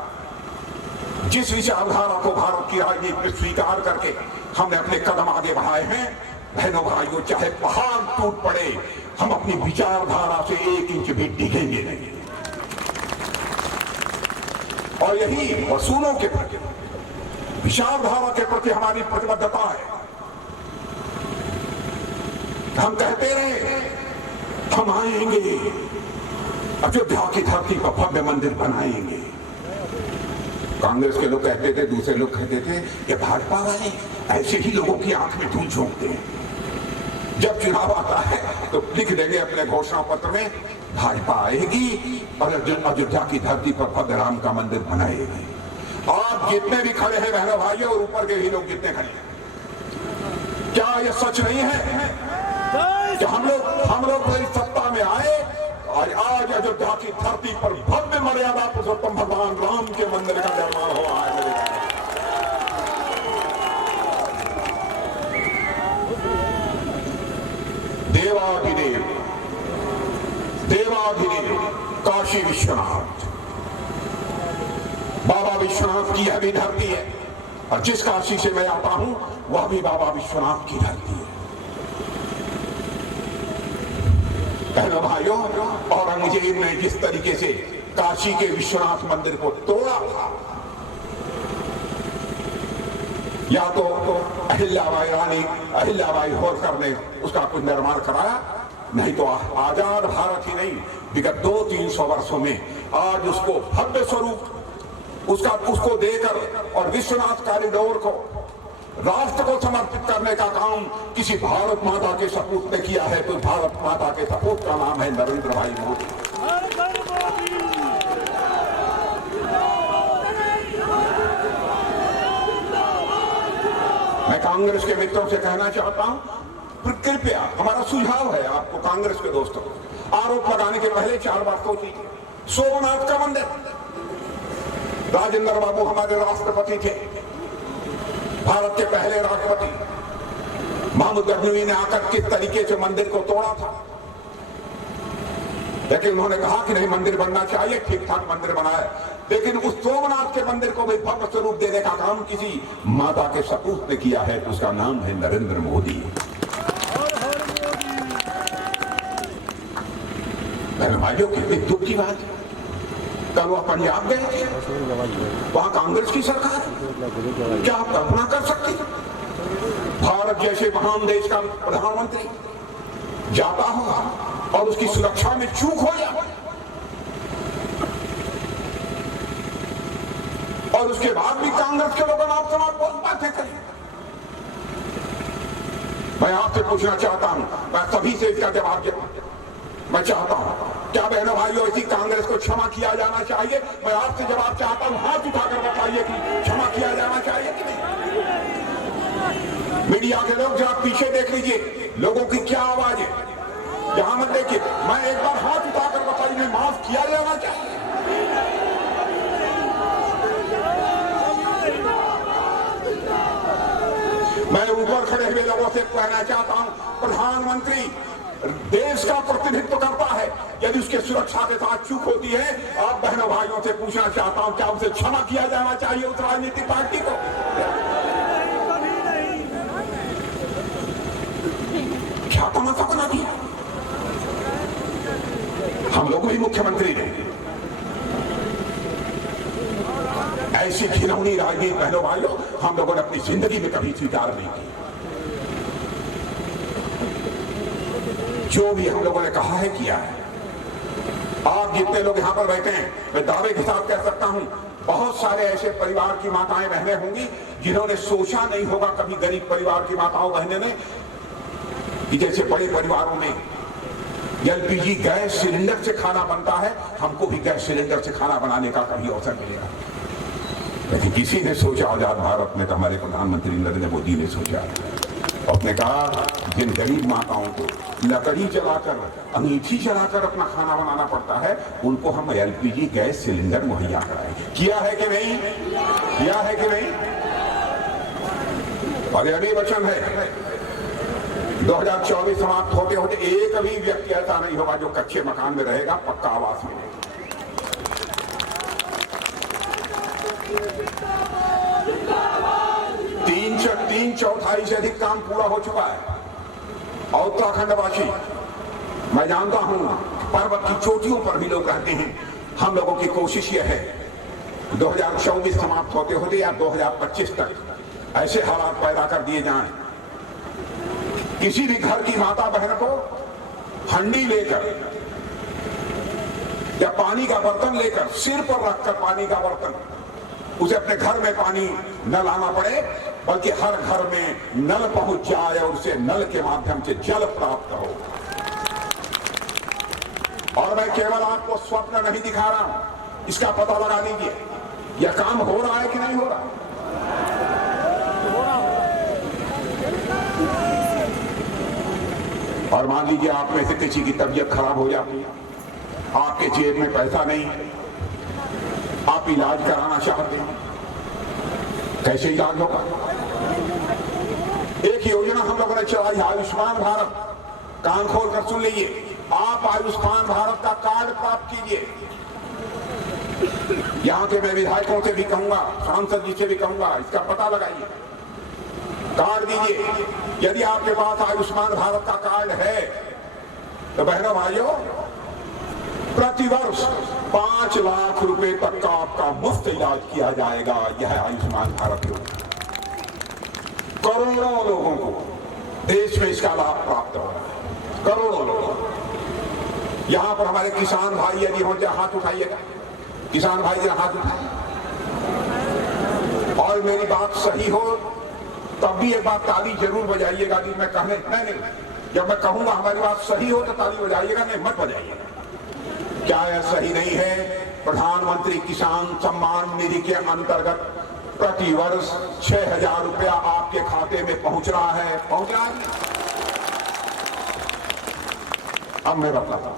जिस विचारधारा को भारत की राजनीति में स्वीकार करके हमने अपने कदम आगे बढ़ाए हैं, बहनों भाइयों, चाहे पहाड़ टूट पड़े, हम अपनी विचारधारा से 1 इंच भी डिगेंगे नहीं। और यही वसूलों के प्रति, विचारधारा के प्रति हमारी प्रतिबद्धता है। हम कहते रहे हम आएंगे, अयोध्या की धरती पर भव्य मंदिर बनाएंगे। कांग्रेस के लोग कहते थे, दूसरे लोग कहते थे कि भाजपा वाले ऐसे ही लोगों की आंख में धूल झोंकते हैं। जब चुनाव आता है तो लिख देंगे अपने घोषणा पत्र में, भाजपा आएगी और अयोध्या की धरती पर भव्य राम का मंदिर बनाएगी। आप जितने भी खड़े हैं बहनों भाइयों, और ऊपर के ही लोग जितने खड़े हैं, क्या यह सच नहीं है कि हम लोग इस सत्ता में आए और आज अयोध्या की धरती पर भव्य मर्यादा पुरुषोत्तम भगवान राम के मंदिर का निर्माण हो रहा है। देवाधिदेव काशी विश्वनाथ, बाबा विश्वनाथ की यह भी धरती है, और जिस काशी से मैं आता हूं वह भी बाबा विश्वनाथ की धरती है। बहनों भाइयों, औरंगजेब ने जिस तरीके से काशी के विश्वनाथ मंदिर को तोड़ा था, या तो अहिल्याबाई रानी अहिल्याबाई होलकर ने उसका कुछ निर्माण कराया, नहीं तो आजाद भारत ही नहीं, विगत 200-300 वर्षों में आज उसको भव्य स्वरूप उसको देकर और विश्वनाथ कॉरिडोर को राष्ट्र को समर्पित करने का काम किसी भारत माता के सपूत ने किया है, तो भारत माता के सपूत का नाम है नरेंद्र भाई मोदी। मैं कांग्रेस के मित्रों से कहना चाहता हूं, कृपया हमारा सुझाव है आपको, कांग्रेस के दोस्तों, आरोप लगाने के पहले 4 बार सोचिए। सोमनाथ का मंदिर, राजेंद्र बाबू हमारे राष्ट्रपति थे, भारत के पहले राष्ट्रपति महमूद गजनवी ने आकर किस तरीके से मंदिर को तोड़ा था, लेकिन उन्होंने कहा कि नहीं, मंदिर बनना चाहिए, ठीक ठाक मंदिर बनाया। लेकिन उस सोमनाथ के मंदिर को भी भव्य स्वरूप देने का काम किसी माता के सपूत ने किया है, तो उसका नाम है नरेंद्र मोदी। भाइयों, कितनी दुख की बात है, कल वह पंजाब गए थे, वहां कांग्रेस की सरकार, क्या आप कल्पना कर सकते? भारत जैसे महान देश का प्रधानमंत्री जाता हो और उसकी सुरक्षा में चूक हो जाए, और उसके बाद भी कांग्रेस के लोग आप बहुत बातें करें। मैं आपसे पूछना चाहता हूं, मैं सभी से इसका जवाब मैं चाहता हूं, क्या बहनों भाइयों ऐसी कांग्रेस को क्षमा किया जाना चाहिए? मैं आपसे जवाब चाहता हूं, हाथ उठाकर बताइए कि क्षमा किया जाना चाहिए कि नहीं? मीडिया के लोग जरा पीछे देख लीजिए, लोगों की क्या आवाज है, यहां मत देखिए। मैं एक बार हाथ उठाकर बताइए, माफ किया जाना चाहिए। मैं ऊपर खड़े हुए लोगों से कहना चाहता हूं, प्रधानमंत्री देश का प्रतिनिधित्व करता है, यदि उसके सुरक्षा के साथ चूक होती है, आप बहनों भाइयों से पूछना चाहता हूं, क्या उसे क्षमा किया जाना चाहिए उस राजनीतिक पार्टी को? क्या तमाशा बना दिया? हम लोग भी मुख्यमंत्री ने, ऐसी घिनौनी राजनीति बहनों भाइयों हम लोगों ने अपनी जिंदगी में कभी स्वीकार नहीं की। जो भी हम लोगों ने कहा है किया है। आप जितने लोग यहां पर बैठे हैं, मैं दावे के साथ कह सकता हूं, बहुत सारे ऐसे परिवार की माताएं बहनें होंगी जिन्होंने सोचा नहीं होगा कभी, गरीब परिवार की माताओं बहनें ने, कि जैसे बड़े परिवारों में एलपीजी गैस सिलेंडर से खाना बनता है, हमको भी गैस सिलेंडर से खाना बनाने का कभी अवसर मिलेगा। लेकिन किसी ने सोचा आजाद भारत में, तो हमारे प्रधानमंत्री नरेंद्र मोदी ने सोचा, उसने कहा जिन गरीब माताओं को लकड़ी जलाकर, अंगीठी जलाकर अपना खाना बनाना पड़ता है, उनको हम एलपीजी गैस सिलेंडर मुहैया कराएं। किया है कि नहीं? किया है कि नहीं? और यह भी वचन है 2024 समाप्त होते होते एक भी व्यक्ति ऐसा नहीं होगा जो कच्चे मकान में रहेगा, पक्का आवास मिलेगा। 3/4 से अधिक काम पूरा हो चुका है। और उत्तराखंडवासी, मैं जानता हूं पर्वत की चोटियों पर भी लोग रहते हैं। हम लोगों की कोशिश यह है 2024 समाप्त होते होते या 2025 तक ऐसे हालात पैदा कर दिए जाएं, किसी भी घर की माता बहन को हंडी लेकर या पानी का बर्तन लेकर, सिर पर रखकर पानी का बर्तन, उसे अपने घर में पानी न लाना पड़े, बल्कि हर घर में नल पहुंच जाए और उसे नल के माध्यम से जल प्राप्त हो। और मैं केवल आपको स्वप्न नहीं दिखा रहा हूं, इसका पता लगा लीजिए यह काम हो रहा है कि नहीं हो रहा। और मान लीजिए आप में से किसी की तबीयत खराब हो जाती है, आपके जेब में पैसा नहीं, आप इलाज कराना चाहते हैं, कैसे इलाज होगा? एक योजना हम लोगों ने चलाई, आयुष्मान भारत। कान खोलकर सुन लीजिए, आप आयुष्मान भारत का कार्ड प्राप्त कीजिए। यहां के मैं विधायकों से भी कहूंगा, सांसद जी से भी कहूंगा, इसका पता लगाइए, कार्ड दीजिए। यदि आपके पास आयुष्मान भारत का कार्ड है तो बहनों भाइयों, प्रतिवर्ष 5 लाख रुपए तक का आपका मुफ्त इलाज किया जाएगा। यह है आयुष्मान भारत योजना। करोड़ों लोगों को देश में इसका लाभ प्राप्त हो रहा है, करोड़ों लोग। यहां पर हमारे किसान भाई यदि हो जाए, हाथ उठाइएगा, किसान भाई जरा हाथ उठाइए। और मेरी बात सही हो तब भी एक बात ताली जरूर बजाइएगा। कि मैं कहने नहीं, जब मैं कहूंगा हमारी बात सही हो तो ताली बजाइएगा, नहीं मत बजाइएगा। क्या यह सही नहीं है? प्रधानमंत्री किसान सम्मान निधि के अंतर्गत प्रतिवर्ष 6,000 रुपया आपके खाते में पहुंच रहा है, पहुंच रहा है। अब मैं बताता हूं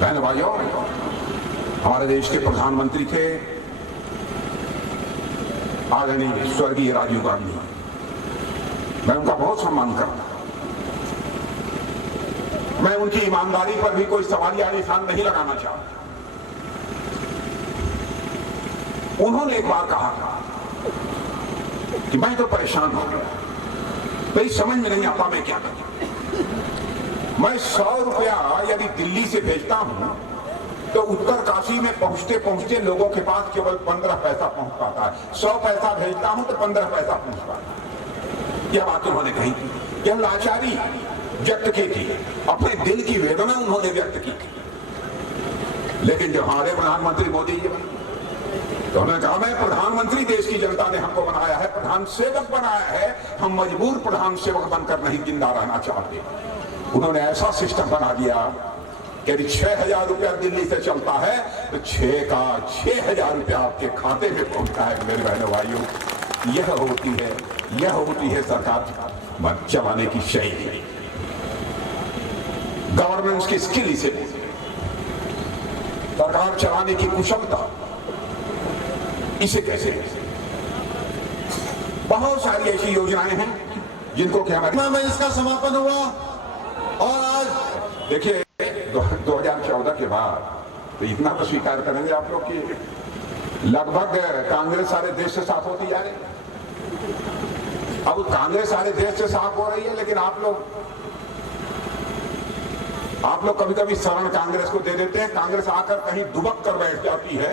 बहन भाइयों, हमारे देश के प्रधानमंत्री थे आदरणीय स्वर्गीय राजीव गांधी। मैं उनका बहुत सम्मान करता हूं। मैं उनकी ईमानदारी पर भी कोई सवालिया निशान नहीं लगाना चाहता। उन्होंने एक बार कहा था कि मैं तो परेशान हो गया, मेरी समझ में नहीं आता मैं क्या करूं। मैं 100 रुपया यदि दिल्ली से भेजता हूं तो उत्तर काशी में पहुंचते पहुंचते लोगों के पास केवल 15 पैसा पहुंच पाता है। 100 पैसा भेजता हूं तो 15 पैसा पहुंच पाता है। यह बात उन्होंने कही, यह लाचारी व्यक्त की थी, अपने दिल की वेदना उन्होंने व्यक्त की थी। लेकिन जब हमारे प्रधानमंत्री मोदी जी तो उन्होंने कहा, मैं प्रधानमंत्री, देश की जनता ने हमको बनाया है, प्रधान सेवक बनाया है, हम मजबूर प्रधान सेवक बनकर नहीं जिंदा रहना चाहते। उन्होंने ऐसा सिस्टम बना दिया कि यदि 6,000 रुपया दिल्ली से चलता है तो 6,000 रुपया आपके खाते में पहुंचता है। मेरे बहनों भाइयों, यह होती है सरकार चलाने की शैली, गवर्नेंस की स्किल, इसे सरकार चलाने की कुशलता, इसे कैसे। बहुत सारी ऐसी योजनाएं हैं जिनको कि हमारे में इसका समापन हुआ। और आज देखिए 2014 के बाद तो इतना तो स्वीकार करेंगे आप लोग कि लगभग कांग्रेस सारे देश से साफ होती जा रही है। अब कांग्रेस सारे देश से साफ हो रही है, लेकिन आप लोग कभी कभी शरण कांग्रेस को दे देते हैं। कांग्रेस आकर कहीं दुबक कर बैठ जाती है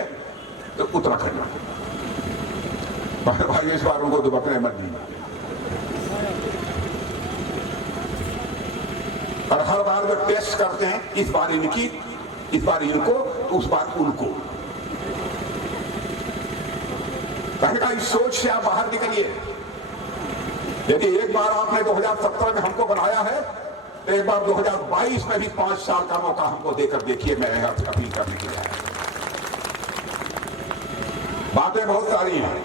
तो उत्तराखंड में। भाई इस बार उनको दुबकने मत दीजिए। और हर बार वे टेस्ट करते हैं, इस बार इनकी, इस बार इनको, उस बार उनको। पहले का इस सोच से आप बाहर निकलिए। यदि एक बार आपने 2017 में हमको बनाया है तो एक बार 2022 में भी 5 साल का मौका हमको देकर देखिए। मैं अपील करने के लिए बातें बहुत सारी हैं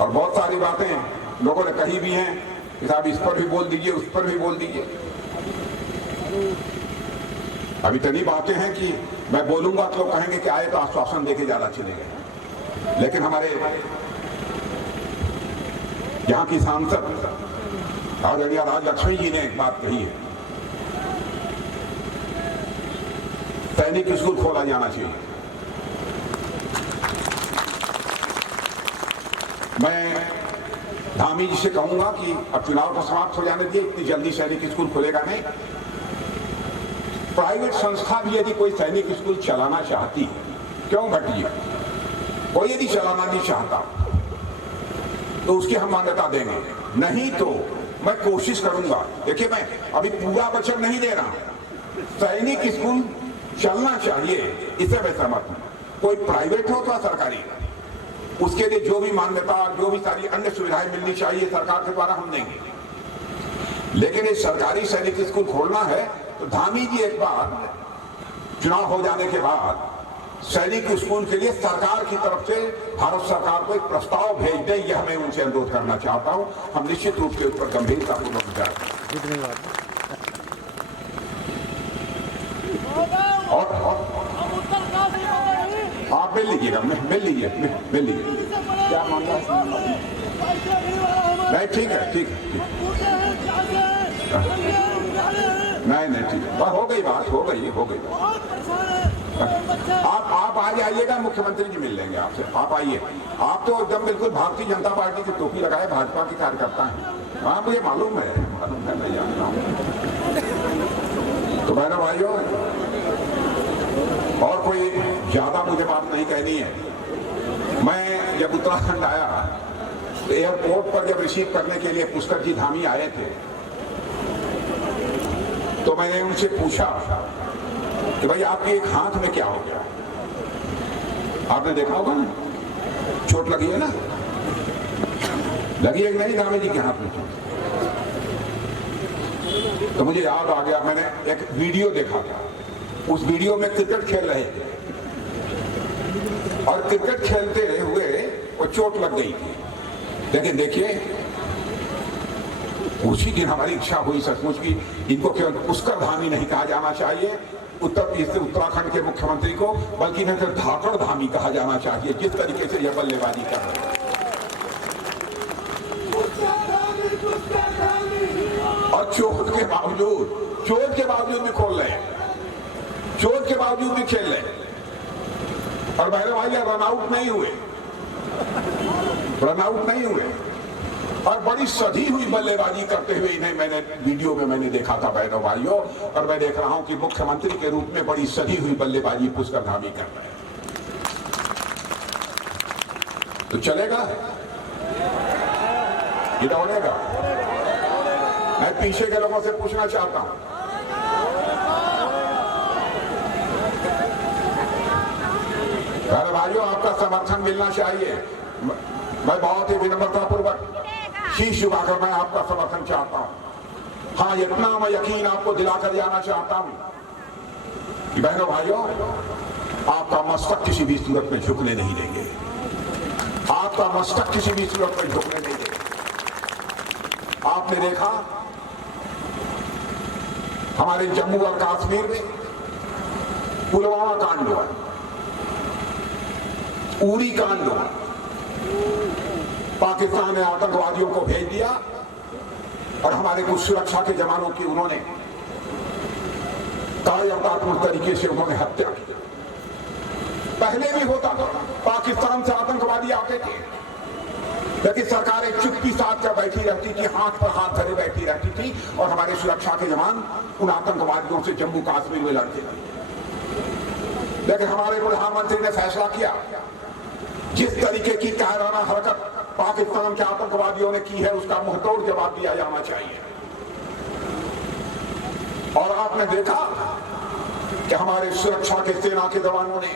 और बहुत सारी बातें लोगों ने कही भी हैं कि साहब इस पर भी बोल दीजिए, उस पर भी बोल दीजिए। अब इतनी बातें हैं कि मैं बोलूंगा तो लोग कहेंगे कि आए तो आश्वासन देके ज्यादा चले गए। लेकिन हमारे यहाँ की सांसद आदरणीय राजलक्ष्मी जी ने एक बात कही है, सैनिक स्कूल खोला जाना चाहिए। मैं धामी जी से कहूंगा कि अब चुनाव को समाप्त हो जाने दिए, इतनी जल्दी सैनिक स्कूल खुलेगा नहीं। प्राइवेट संस्था भी यदि कोई सैनिक स्कूल चलाना चाहती है, क्यों घटिए, कोई यदि चलाना नहीं चाहता तो उसकी हम मान्यता देंगे, नहीं तो मैं कोशिश करूंगा। देखिए मैं अभी पूरा वचन नहीं दे रहा, सैनिक स्कूल चलना चाहिए इसे मैं सहमत हूं। कोई प्राइवेट हो तो सरकारी, उसके लिए जो भी मान्यता, जो भी सारी अन्य सुविधाएं मिलनी चाहिए सरकार के द्वारा हम देंगे। लेकिन ये सरकारी सैनिक स्कूल खोलना है तो धामी जी एक बार चुनाव हो जाने के बाद सैनिक स्कूल के लिए सरकार की तरफ से भारत सरकार को एक प्रस्ताव भेज दें, यह मैं उनसे अनुरोध करना चाहता हूं। हम निश्चित रूप से उस पर गंभीरतापूर्वक विचार करें। और आप मिल लीजिएगा, मिल लीजिए। क्या मामला है? नहीं ठीक है, ठीक है। नहीं ठीक है, हो गई बात, हो गई। आप आ जाइएगा, मुख्यमंत्री जी मिल लेंगे आपसे। आप आइए, आप तो एकदम बिल्कुल भारतीय जनता पार्टी की टोपी लगाए भाजपा के कार्यकर्ता हैं। हाँ मुझे मालूम है, मैं जानता हूँ। तो बहनों भाइयों, और कोई ज्यादा मुझे बात नहीं कहनी है। मैं जब उत्तराखंड आया तो एयरपोर्ट पर जब रिसीव करने के लिए पुष्कर जी धामी आए थे तो मैंने उनसे पूछा कि भाई आपके एक हाथ में क्या हो गया? आपने देखा होगा ना, चोट लगी है ना, लगी है कि नहीं धामी जी के हाथ में? तो मुझे याद आ गया, मैंने एक वीडियो देखा था। उस वीडियो में क्रिकेट खेल रहे थे और क्रिकेट खेलते हुए वो चोट लग गई थी। लेकिन देखिए उसी दिन हमारी इच्छा हुई सचमुच की इनको केवल पुष्कर धामी नहीं कहा जाना चाहिए उत्तराखंड के मुख्यमंत्री को, बल्कि इन्हें फिर धाकड़ धामी कहा जाना चाहिए, जिस तरीके से यह बल्लेबाजी कर रहे हैं। और चोट के बावजूद भी खोल रहे हैं, चोट के बावजूद भी खेल रहे हैं। और मेरे भाई रन आउट नहीं हुए और बड़ी सधी हुई बल्लेबाजी करते हुए इन्हें मैंने वीडियो में मैंने देखा था बहनों भाइयों। और मैं देख रहा हूं कि मुख्यमंत्री के रूप में बड़ी सधी हुई बल्लेबाजी पुष्कर धामी कर रहे हैं। तो चलेगा ये दौड़ेगा? मैं पीछे के लोगों से पूछना चाहता हूं, अरे भाइयों आपका समर्थन मिलना चाहिए। मैं बहुत ही विनम्रतापूर्वक शीश झुकाकर मैं आपका समर्थन चाहता हूं। हाँ इतना मैं यकीन आपको दिलाकर जाना चाहता हूं कि बहनों भाइयों आपका मस्तक किसी भी सूरत में झुकने नहीं देंगे, आपका मस्तक किसी भी सूरत में झुकने नहीं देंगे। आपने देखा हमारे जम्मू और कश्मीर में पुलवामा कांड हुआ, उरी कांड हुआ, पाकिस्तान ने आतंकवादियों को भेज दिया और हमारे कुछ सुरक्षा के जवानों की उन्होंने कायरतापूर्ण तरीके से उन्होंने हत्या की। पहले भी होता था, पाकिस्तान से आतंकवादी आते थे, लेकिन सरकारें चुप्पी साध कर बैठी रहती थी, हाथ पर हाथ धरे बैठी रहती थी और हमारे सुरक्षा के जवान उन आतंकवादियों से जम्मू कश्मीर में लड़ते थे। लेकिन हमारे प्रधानमंत्री ने फैसला किया, जिस तरीके की कायराना हरकत पाकिस्तान के आतंकवादियों ने की है उसका मुंहतोड़ जवाब दिया जाना चाहिए। और आपने देखा कि हमारे सुरक्षा के सेना के जवानों ने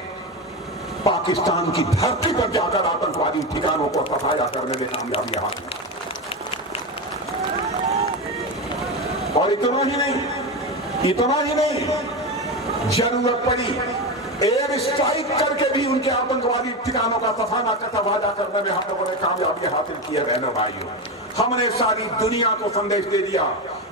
पाकिस्तान की धरती पर जाकर आतंकवादी ठिकानों को सफाया करने में कामयाबी हासिल की। और इतना ही नहीं, जरूरत पड़ी एयर स्ट्राइक करके भी उनके आतंकवादी ठिकानों का सफाया करने में हम लोगों ने कामयाबी हासिल की है। बहनों भाइयों, हमने सारी दुनिया को संदेश दे दिया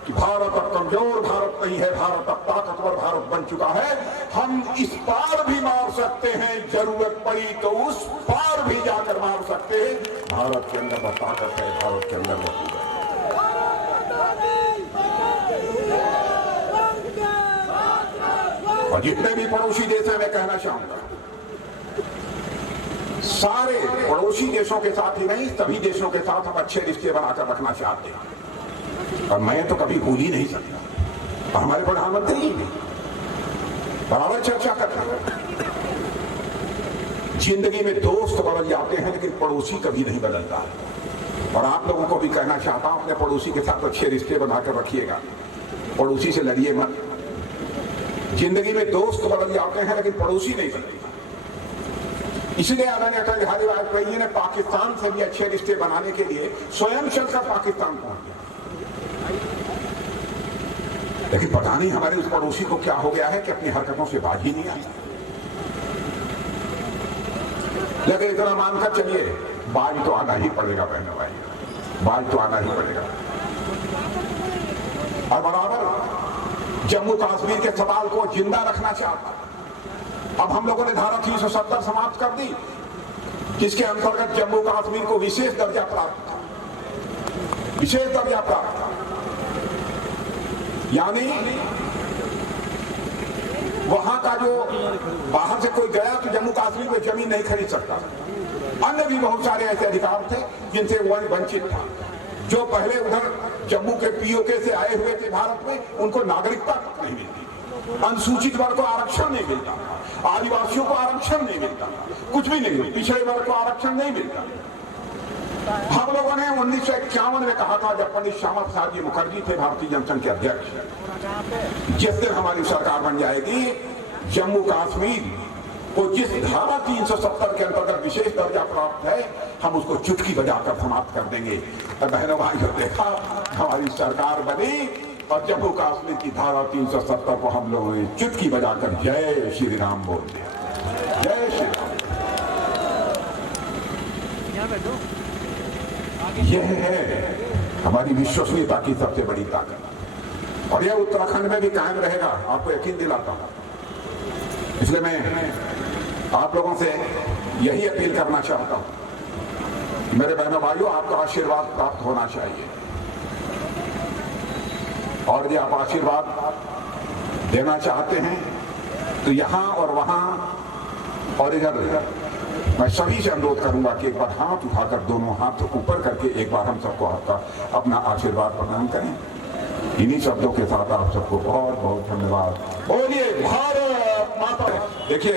कि भारत अब कमजोर भारत नहीं है, भारत अब ताकतवर भारत बन चुका है। हम इस पार भी मार सकते हैं, जरूरत पड़ी तो उस पार भी जाकर मार सकते हैं। भारत के अंदर वो ताकत है, भारत के अंदर वो कुवत है। और जितने भी पड़ोसी देश हैं, मैं कहना चाहूंगा, सारे पड़ोसी देशों के साथ ही नहीं, सभी देशों के साथ हम अच्छे रिश्ते बनाकर रखना चाहते हैं। और मैं तो कभी भूल ही नहीं सकता, और हमारे प्रधानमंत्री ही बराबर चर्चा करते हैं। जिंदगी में दोस्त बदल जाते हैं लेकिन पड़ोसी कभी नहीं बदलता। और आप लोगों को भी कहना चाहता हूं, अपने पड़ोसी के साथ अच्छे रिश्ते बनाकर रखिएगा, पड़ोसी से लड़िए मत। जिंदगी में दोस्त बदल जाते हैं लेकिन पड़ोसी नहीं बदलता। इसलिए आदरणीय अटल बिहारी वाजपेयी जी ने पाकिस्तान से भी अच्छे रिश्ते बनाने के लिए स्वयं चलकर पाकिस्तान पहुंच गए। लेकिन पता नहीं हमारे उस पड़ोसी को क्या हो गया है कि अपनी हरकतों से बाज ही नहीं आता। लेकिन इतना मानकर चलिए, बाज तो आना ही पड़ेगा बहनों भाई, बाज तो आना ही पड़ेगा। और बराबर जम्मू कश्मीर के सवाल को जिंदा रखना चाहता। अब हम लोगों ने धारा 370 समाप्त कर दी, जिसके अंतर्गत जम्मू कश्मीर को विशेष दर्जा प्राप्त था, विशेष दर्जा प्राप्त था। यानी वहां का जो बाहर से कोई गया तो जम्मू कश्मीर में जमीन नहीं खरीद सकता। अन्य भी बहुत सारे ऐसे अधिकार थे जिनसे वो वंचित था। जो पहले उधर जम्मू के पीओके से आए हुए थे भारत में, उनको नागरिकता नहीं मिलती, अनुसूचित वर्ग को आरक्षण नहीं मिलता, आदिवासियों को आरक्षण नहीं मिलता, कुछ भी नहीं, पिछड़े वर्ग को आरक्षण नहीं मिलता। हम लोगों ने 1951 में कहा था, जब पंडित श्यामा प्रसाद जी मुखर्जी थे भारतीय जनसंघ के अध्यक्ष, जिस दिन हमारी सरकार बन जाएगी, जम्मू कश्मीर को जिस धारा 370 के अंतर्गत विशेष दर्जा प्राप्त है, हम उसको चुटकी बजाकर समाप्त कर देंगे। और बहनों भाइयों, देखा हमारी सरकार बनी और जम्मू कश्मीर की धारा 370 को हम लोगों ने चुटकी बजाकर जय श्री राम बोल दिया। जय श्री राम। यह है हमारी विश्वसनीयता की सबसे बड़ी ताकत, और यह उत्तराखंड में भी कायम रहेगा, आपको यकीन दिलाता हूं। इसलिए मैं आप लोगों से यही अपील करना चाहता हूं, मेरे बहनों भाइयों, आपका आशीर्वाद प्राप्त होना चाहिए। और यदि आप आशीर्वाद देना चाहते हैं तो यहां और वहां और इधर मैं सभी से अनुरोध करूंगा कि एक बार हाथ उठाकर, दोनों हाथ ऊपर करके एक बार हम सबको आपका अपना आशीर्वाद प्रदान करें। इन्हीं शब्दों के साथ आप सबको बहुत बहुत धन्यवाद। बोलिए भारत माता। देखिए